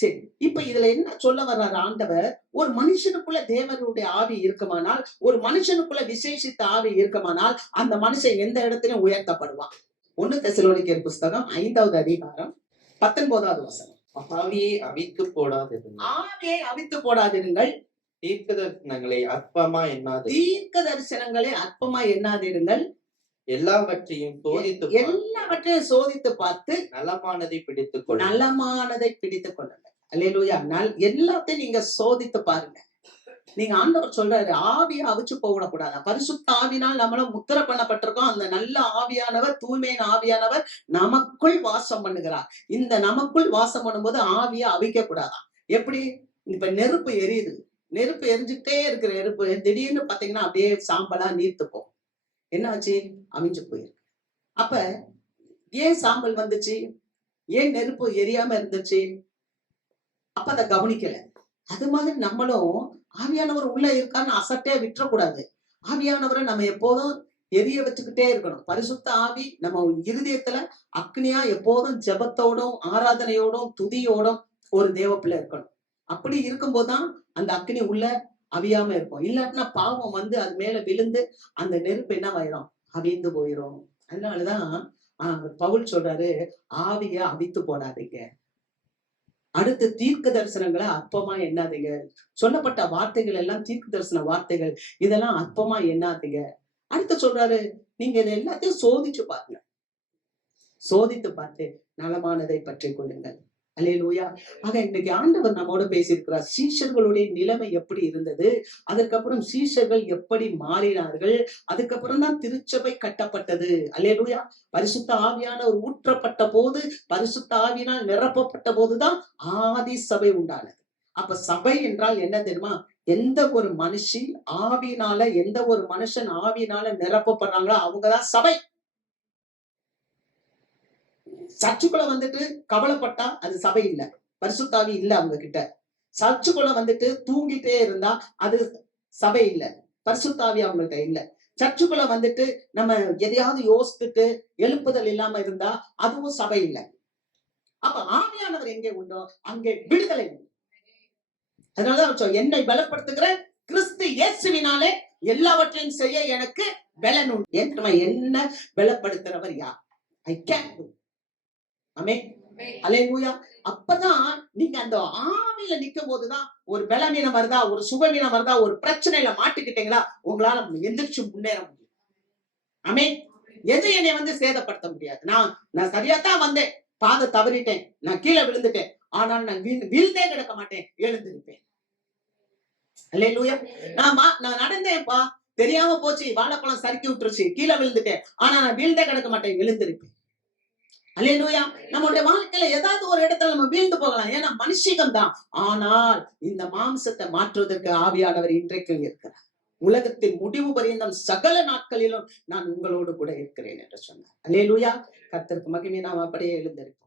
சரி, இப்ப இதுல என்ன சொல்ல வர்றாரு ஆண்டவர்? ஒரு மனுஷனுக்குள்ள தேவனுடைய ஆவி இருக்குமானால், ஒரு மனுஷனுக்குள்ள விசேஷித்த ஆவி இருக்குமானால், அந்த மனுஷன் எந்த இடத்திலும் உயர்த்தப்படுவான். 1 தெசலோனிக்கேயர் புஸ்தகம் 5வது அதிகாரம் 19வது வசனம். ஆவியை அவித்து போடாதிருங்கள். ஆவியை அவித்து போடாதிருங்கள். தீர்க்க தரிசனங்களை அற்பமா எண்ணாது. தீர்க்க தரிசனங்களை அற்பமா எண்ணாதிருங்கள். எல்லாவற்றையும் சோதித்து பார்த்து நலமானதை பிடித்துக் கொள்ளுங்க. அல்லேலூயா. எல்லாத்தையும் நீங்க சோதித்து பாருங்க. நீங்க ஆண்டவர் சொல்றாரு, ஆவியை அவிச்சு போகக்கூடாது. பரிசுத்த ஆவினால் நம்மளும் முத்திர பண்ணப்பட்டிருக்கோம். அந்த நல்ல ஆவியானவர், தூய்மையான ஆவியானவர் நமக்குள் வாசம் பண்ணுகிறார். இந்த நமக்குள் வாசம் பண்ணும்போது ஆவியை அவிக்க கூடாதான். எப்படி? இப்ப நெருப்பு எரியுது, நெருப்பு எரிஞ்சுட்டே இருக்கிற நெருப்பு திடீர்னு பாத்தீங்கன்னா அப்படியே சாம்பலா நீர்த்து போகும். என்னாச்சு? அவிஞ்சு போயிருக்கு. அப்ப ஏன் சாம்பல் வந்துச்சு? ஏன் நெருப்பு எரியாம இருந்துச்சு? அப்ப அதை கவனிக்கல. அது மாதிரி நம்மளும் ஆவியானவர் உள்ள இருக்கான்னு அசட்டையா விட்டுறக்கூடாது. ஆவியானவரை நம்ம எப்போதும் எரிய வச்சுக்கிட்டே இருக்கணும். பரிசுத்த ஆவி நம்ம இருதயத்துல அக்னியா எப்போதும் ஜெபத்தோடும் ஆராதனையோடும் துதியோடும் ஒரு தேவ பிள்ளை இருக்கணும். அப்படி இருக்கும்போதுதான் அந்த அக்னி உள்ள அவியாம இருக்கும். இல்லாட்டினா பாவம் அது மேல விழுந்து அந்த நெருப்பு என்னவாயிரும்? அவிந்து போயிரும். அதனாலதான் பவுல் சொல்றாரு, ஆவிய அவித்து போடாதீங்க. அடுத்து தீர்க்க தரிசனங்களை அற்பமா எண்ணாதீங்க. சொல்லப்பட்ட வார்த்தைகள் எல்லாம் தீர்க்க தரிசன வார்த்தைகள், இதெல்லாம் அற்பமா எண்ணாதீங்க. அடுத்து சொல்றாரு, நீங்க இதை எல்லாத்தையும் சோதிச்சு பாருங்க. சோதித்து பார்த்து நலமானதை பற்றி கொள்ளுங்கள். அல்லேலூயா. ஆக இன்னைக்கு ஆண்டவர் நம்மோட பேசியிருக்கிறார். சீஷர்களுடைய நிலைமை எப்படி இருந்தது, அதுக்கப்புறம் சீஷர்கள் எப்படி மாறினார்கள், அதுக்கப்புறம் தான் திருச்சபை கட்டப்பட்டது. அல்லேலூயா. பரிசுத்த ஆவியானவர் ஊற்றப்பட்ட போது, பரிசுத்த ஆவியினால் நிரப்பப்பட்ட போதுதான் ஆதி சபை உண்டானது. அப்ப சபை என்றால் என்ன தெரியுமா? எந்த ஒரு மனுஷன் ஆவியினால நிரப்பப்படுறாங்களோ அவங்கதான் சபை. சர்ச்சுக்குள்ள வந்துட்டு கவலைப்பட்டா அது சபை இல்ல, பரிசுத்தாவி இல்ல அவங்க கிட்ட. சர்ச்சுக்குள்ள வந்துட்டு தூங்கிட்டே இருந்தா அது சபை இல்ல, பரிசுத்தாவி அவங்கள்ட்ட இல்ல. சர்ச்சுக்குள்ள வந்துட்டு நம்ம எதையாவது யோசித்துட்டு எழுப்புதல் இல்லாம இருந்தா அதுவும் சபை இல்ல. அப்ப ஆவியானவர் எங்கே உண்டோ அங்கே விடுதலை உண்டு. அதனாலதான் என்னை பலப்படுத்துகிற கிறிஸ்து இயேசுவினாலே எல்லாவற்றையும் செய்ய எனக்கு பலன் உண்டு. என்ன பலப்படுத்துறவர் யார்? I can do. Amen. Hallelujah. அப்பதான் நீங்க அந்த ஆவியில நிக்கும் போதுதான் ஒரு பலவீனம் வருதா, ஒரு சுகவீனம் வருதா, ஒரு பிரச்சனையில மாட்டிக்கிட்டீங்களா, உங்களால எந்திரிச்சு முன்னேற முடியும். ஆமென். எது என்னை சேதப்படுத்த முடியாது. நான் சரியாத்தான் வந்தேன், பாதை தவறிட்டேன், நான் கீழே விழுந்துட்டேன், ஆனால் நான் வீழ்ந்தே கிடக்க மாட்டேன், எழுந்திருப்பேன். அல்லேலூயா. நான் நடந்தேன்ப்பா, தெரியாம போச்சு, வாழைப்பழம் சறுக்கி விட்டுருச்சு, கீழே விழுந்துட்டேன், ஆனா நான் வீழ்ந்தே கிடக்க மாட்டேன், எழுந்திருப்பேன். அல்லேலூயா. நம்மளுடைய வாழ்க்கையில ஏதாவது ஒரு இடத்துல நம்ம வீழ்ந்து போகலாம், ஏன்னா மனுஷிகம் தான். ஆனால் இந்த மாம்சத்தை மாற்றுவதற்கு ஆவியானவர் இன்றைக்கும் இருக்கிறார். உலகத்தின் முடிவு பரியந்தம் சகல நாட்களிலும் நான் உங்களோடு கூட இருக்கிறேன் என்று சொன்னார். அல்லேலூயா. கர்த்தருக்கு மகிமை. நாம் அப்படியே எழுந்திருப்போம்.